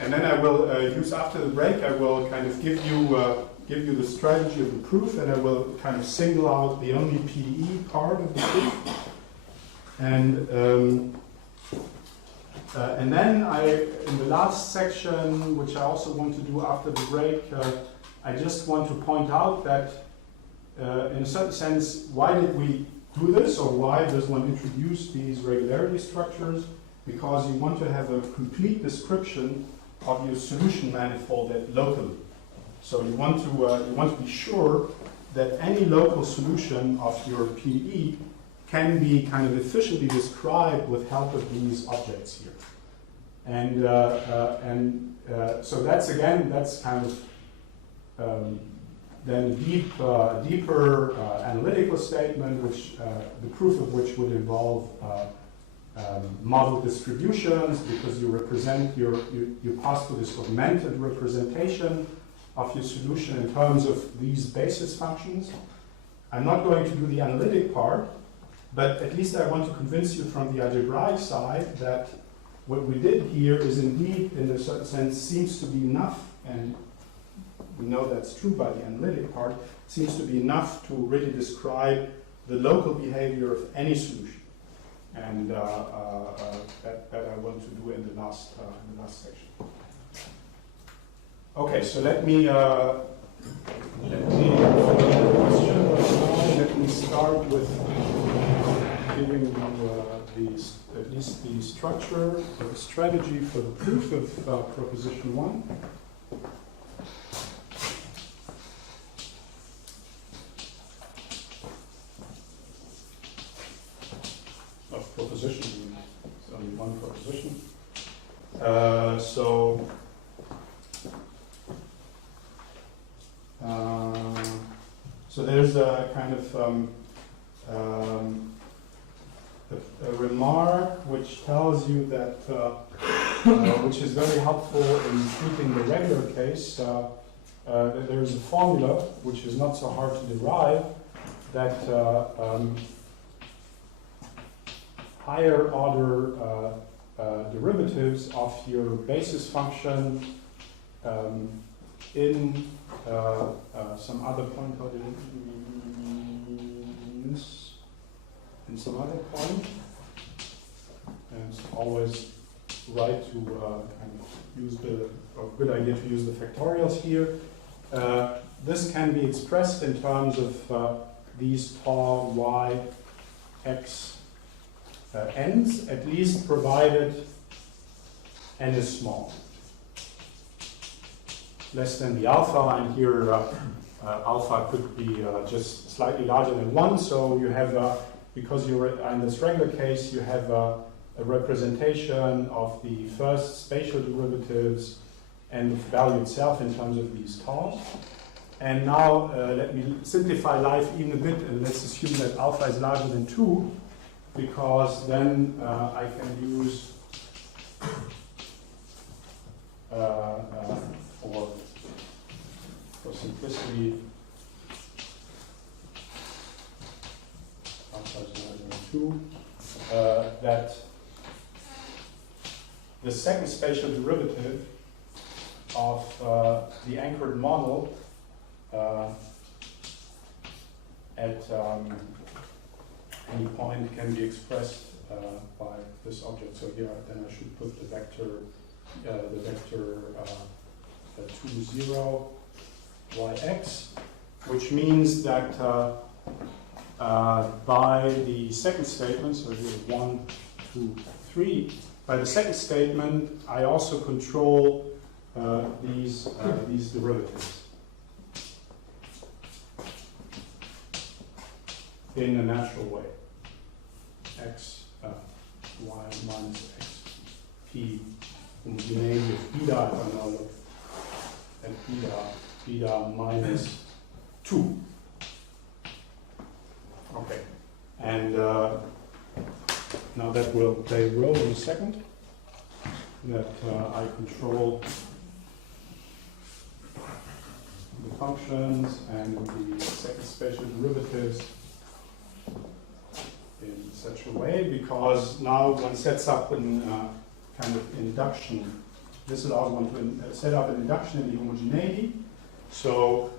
And then I will use, after the break, I will kind of give you the strategy of the proof, and I will kind of single out the only PDE part of the proof. And then in the last section, which I also want to do after the break, I just want to point out that in a certain sense, why did we do this, or why does one introduce these regularity structures? Because you want to have a complete description of your solution manifold locally. So you want to be sure that any local solution of your PDE can be kind of efficiently described with help of these objects here. And so that's kind of then a deeper analytical statement, which the proof of which would involve model distributions, because you pass to this augmented representation of your solution in terms of these basis functions. I'm not going to do the analytic part, but at least I want to convince you from the algebraic side that what we did here is indeed, in a certain sense, seems to be enough, and we know that's true by the analytic part, seems to be enough to really describe the local behavior of any solution. And that I want to do in the last section. Okay, so let me start with giving you at least the structure or the strategy for the proof of proposition 1. Proposition, it's only one proposition. So there's a kind of a remark which tells you that, which is very helpful in treating the regular case, that there's a formula which is not so hard to derive, that higher order derivatives of your basis function in some other point, how did it in some other point, and it's always right to kind of use or good idea to use the factorials here. This can be expressed in terms of these tau y x n's, at least provided n is small, less than the alpha, and here alpha could be just slightly larger than 1, so you have, because you're in this regular case, you have a representation of the first spatial derivatives and the value itself in terms of these tau. And now let me simplify life even a bit, and let's assume that alpha is larger than 2, because then I can use for simplicity, alpha is larger than 2, that the second spatial derivative of the anchored model at any point can be expressed by this object. So here, then I should put the vector 2, 0, yx, which means that by the second statement, so here 1, 2, 3, by the second statement, I also control these derivatives in a natural way. X, y minus x, p, homogeneity of beta, if I know that, at beta minus 2. Okay, and now that will play a role in a second, that I control the functions and the second spatial derivatives in such a way, because now one sets up an kind of induction. This allows one to set up an induction in the homogeneity. So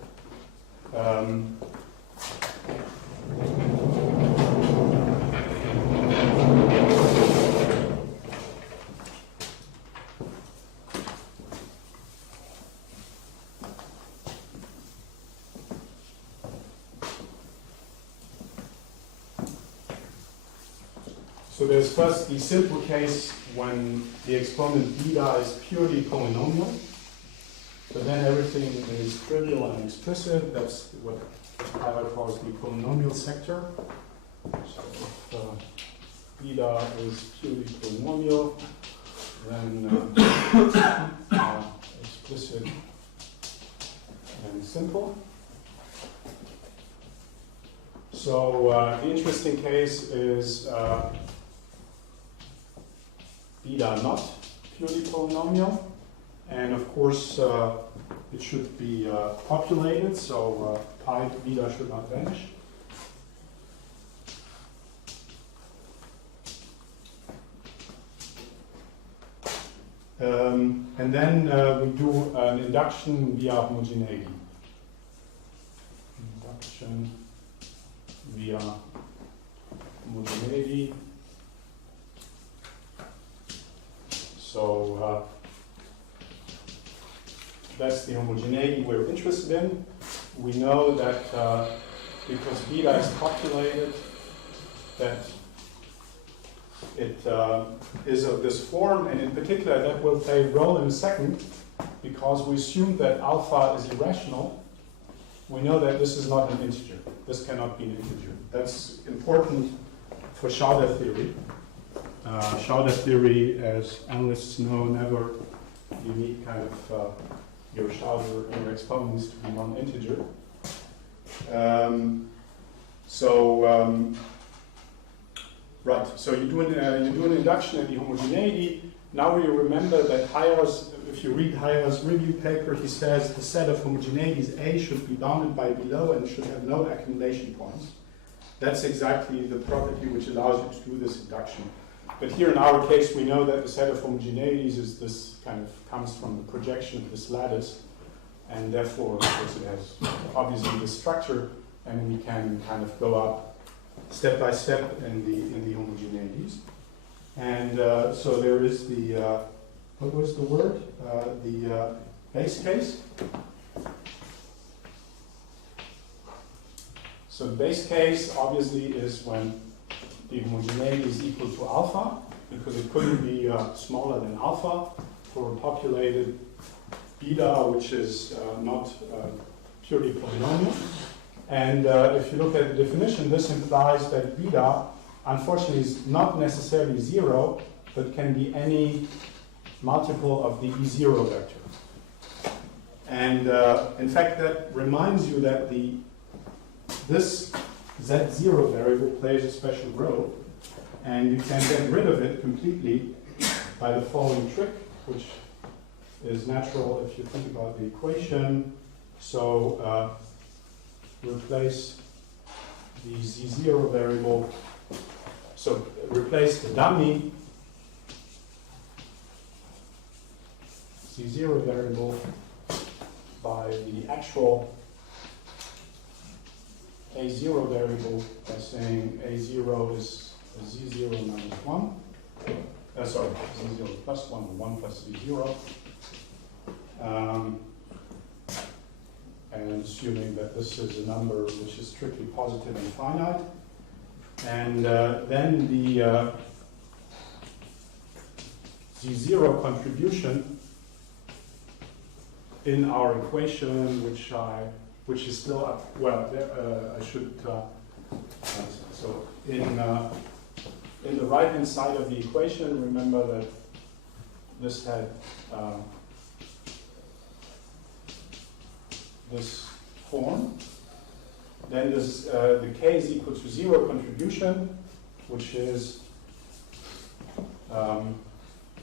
so there's first the simple case when the exponent beta is purely polynomial, but then everything is trivial and explicit. That's what Hölder calls the polynomial sector. So if beta is purely polynomial, then explicit and simple. So the interesting case is beta not purely polynomial, and of course it should be populated, so pi beta should not vanish. And then we do an induction via homogeneity. Induction via homogeneity. So that's the homogeneity we're interested in. We know that because beta is populated, that it is of this form, and in particular that will play a role in a second, because we assume that alpha is irrational. We know that this is not an integer. This cannot be an integer. That's important for Hölder theory. Hölder theory, as analysts know, never you need kind of your Hölder, your exponents to be non-integer. Right, so you do an induction at the homogeneity. Now you remember that Hölder's, if you read Hölder's review paper, he says the set of homogeneities A should be bounded by below and should have no accumulation points. That's exactly the property which allows you to do this induction. But here in our case, we know that the set of homogeneities is this kind of comes from the projection of this lattice, and therefore, of course, it has obviously the structure, and we can kind of go up step by step in the homogeneities. And so there is the what was the word? The base case. So the base case obviously is when the homogeneity is equal to alpha, because it couldn't be smaller than alpha for a populated beta, which is not purely polynomial. And if you look at the definition, this implies that beta, unfortunately, is not necessarily 0, but can be any multiple of the E0 vector. And in fact, that reminds you that this Z0 variable plays a special role, and you can get rid of it completely by the following trick, which is natural if you think about the equation. So replace the Z0 variable, so replace the dummy Z0 variable by the actual A0 variable by saying A0 is Z0 minus 1. Sorry, Z0 plus 1 or 1 plus Z0. And assuming that this is a number which is strictly positive and finite. And then the Z0 contribution in our equation, which is still up, well, I should, so in the right-hand side of the equation, remember that this had this form. Then this, the k is equal to 0 contribution, which is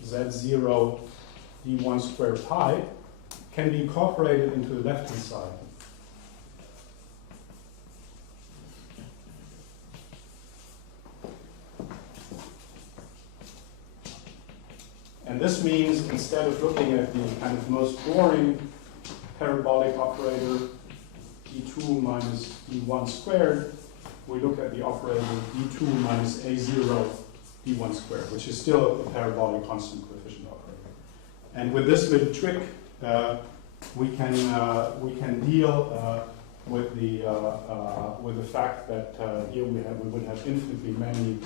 Z0 d1 squared pi, can be incorporated into the left-hand side. And this means instead of looking at the kind of most boring parabolic operator d2 minus d1 squared, we look at the operator d2 minus a0 d1 squared, which is still a parabolic constant coefficient operator. And with this little trick, we can deal with the fact that here we would have infinitely many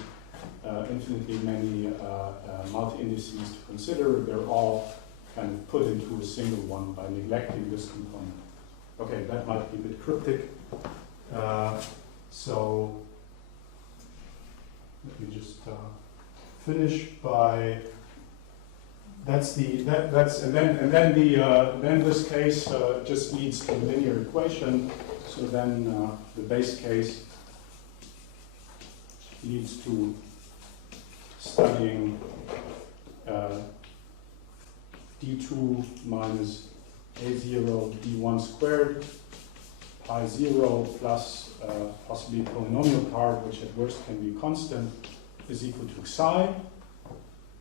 multi-indices to consider. They're all kind of put into a single one by neglecting this component. Okay, that might be a bit cryptic. So let me just finish by then this case just leads to a linear equation. So then the base case leads to studying d2 minus a0 d1 squared pi 0 plus possibly a polynomial part, which at worst can be constant, is equal to psi.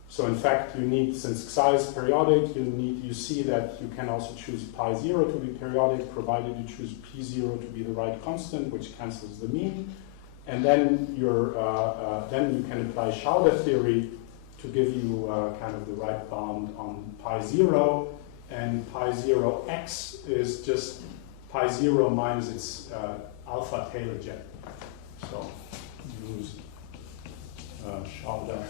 So in fact, you need, since psi is periodic, you see that you can also choose pi 0 to be periodic, provided you choose p0 to be the right constant, which cancels the mean. And then then you can apply Hölder theory to give you kind of the right bound on pi 0, and pi 0x is just pi 0 minus its alpha Taylor jet. So use Hölder.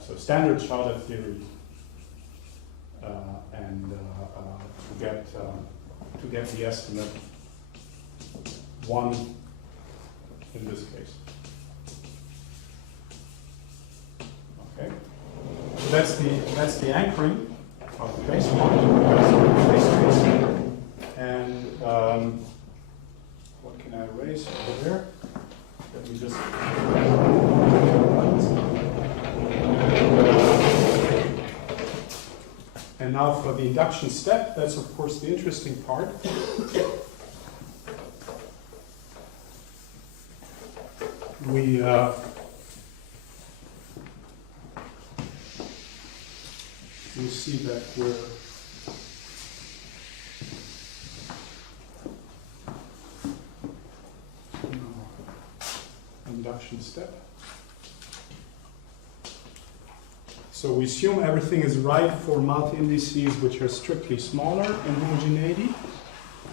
So standard Hölder theory, and to get the estimate 1 in this case. Okay, so that's the anchoring of the base point, and erase over there. Let me just. And now for the induction step, that's of course the interesting part. We see that we're induction step. So we assume everything is right for multi-indices which are strictly smaller in homogeneity,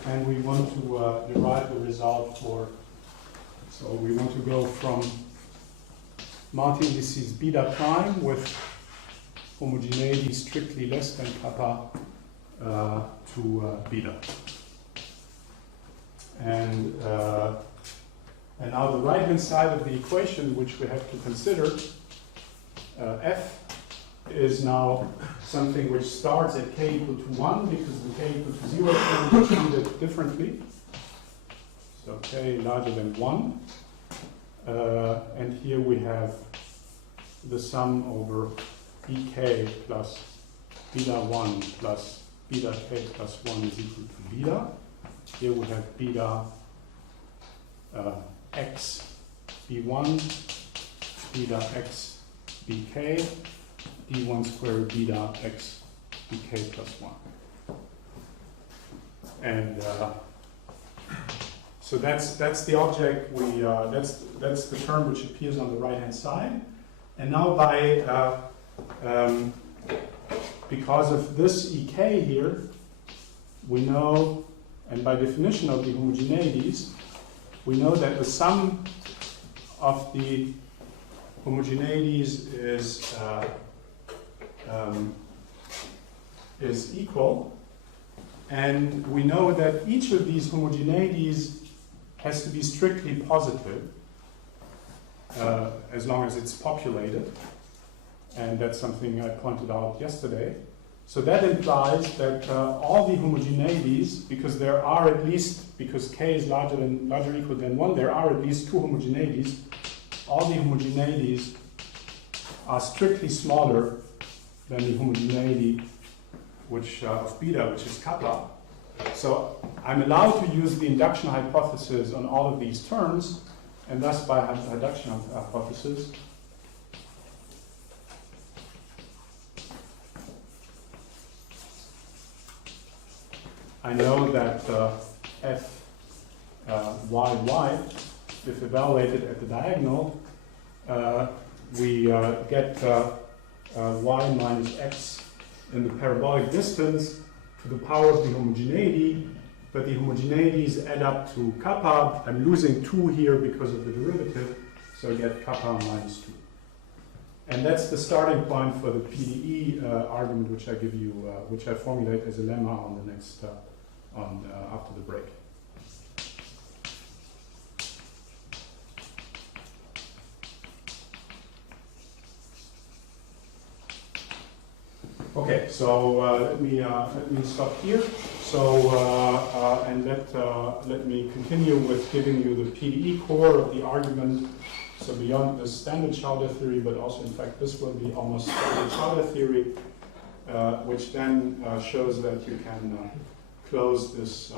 and we want to derive the result for. So we want to go from multi-indices beta prime with homogeneity strictly less than kappa to beta. And now the right-hand side of the equation, which we have to consider, f is now something which starts at k equal to 1 because the k equal to 0 can be treated differently. So k larger than 1. And here we have the sum over bk plus beta 1 plus beta k plus 1 is equal to beta. Here we have beta x b1, beta x bk, d1 squared beta x bk plus 1. And so that's the object. That's the term which appears on the right hand side. And now by because of this ek here, we know, and by definition of the homogeneities, we know that the sum of the homogeneities is equal, and we know that each of these homogeneities has to be strictly positive as long as it's populated, and that's something I pointed out yesterday. So that implies that all the homogeneities, because there are at least, because k is larger or equal than 1, there are at least 2 homogeneities. All the homogeneities are strictly smaller than the homogeneity which of beta, which is kappa. So I'm allowed to use the induction hypothesis on all of these terms, and thus by induction hypothesis, I know that f y, if evaluated at the diagonal, we get y minus x in the parabolic distance to the power of the homogeneity, but the homogeneities add up to kappa. I'm losing 2 here because of the derivative, so I get kappa minus 2. And that's the starting point for the PDE argument, which I give you, which I formulate as a lemma on the next, after the break. Okay, so let me stop here. So and let me continue with giving you the PDE core of the argument. So beyond the standard Hölder theory, but also in fact this will be almost standard Hölder theory, which then shows that you can close this,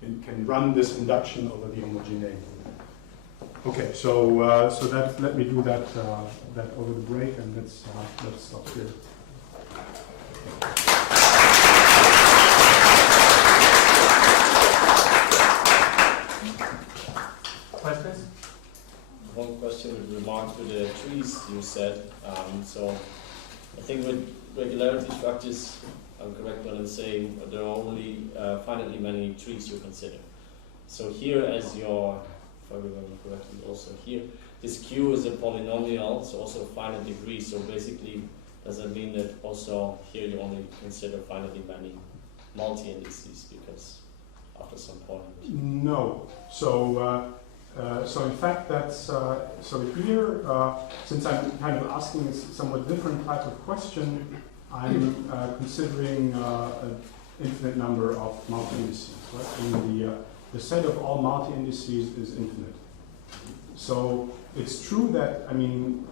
can run this induction over the homogeneity. Okay, so so that let me do that that over the break, and let's stop here. Questions? One question with remarks to the trees you said. So I think with regularity structures, I'm correct when I'm saying there are only finitely many trees you consider. So here, as your, if I remember correctly, also here, this Q is a polynomial, so also finite degree. So basically, does that mean that also here you only consider finitely many multi-indices because after some point? No. So so in fact that's so here since I'm kind of asking a somewhat different type of question, I'm considering an infinite number of multi-indices. Right? the set of all multi-indices is infinite. So it's true that, I mean,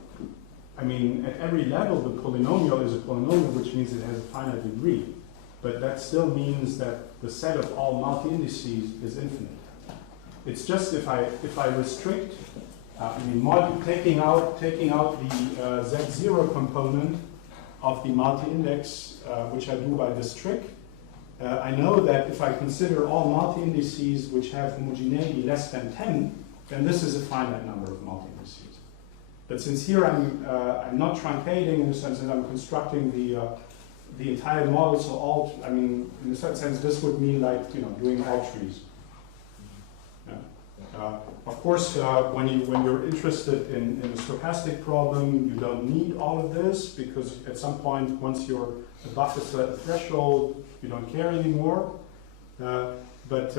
at every level, the polynomial is a polynomial, which means it has a finite degree. But that still means that the set of all multi-indices is infinite. It's just if I restrict, taking out the Z0 component of the multi-index, which I do by this trick, I know that if I consider all multi-indices which have homogeneity less than 10, then this is a finite number of multi-indices. But since here I'm not truncating in the sense that I'm constructing the entire model, so all, in a certain sense, this would mean like, doing all trees. Yeah. Of course, when you're interested in a stochastic problem, you don't need all of this, because at some point, once you're above a certain threshold, you don't care anymore. But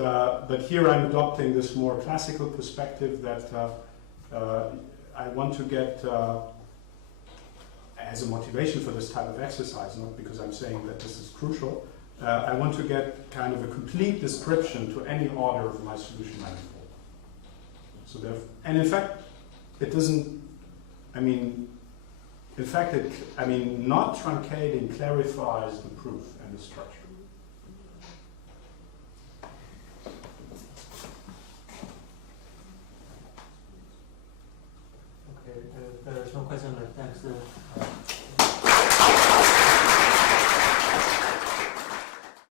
here I'm adopting this more classical perspective that I want to get as a motivation for this type of exercise, not because I'm saying that this is crucial. I want to get kind of a complete description to any order of my solution manifold. So and in fact, it doesn't, not truncating clarifies the proof and the structure.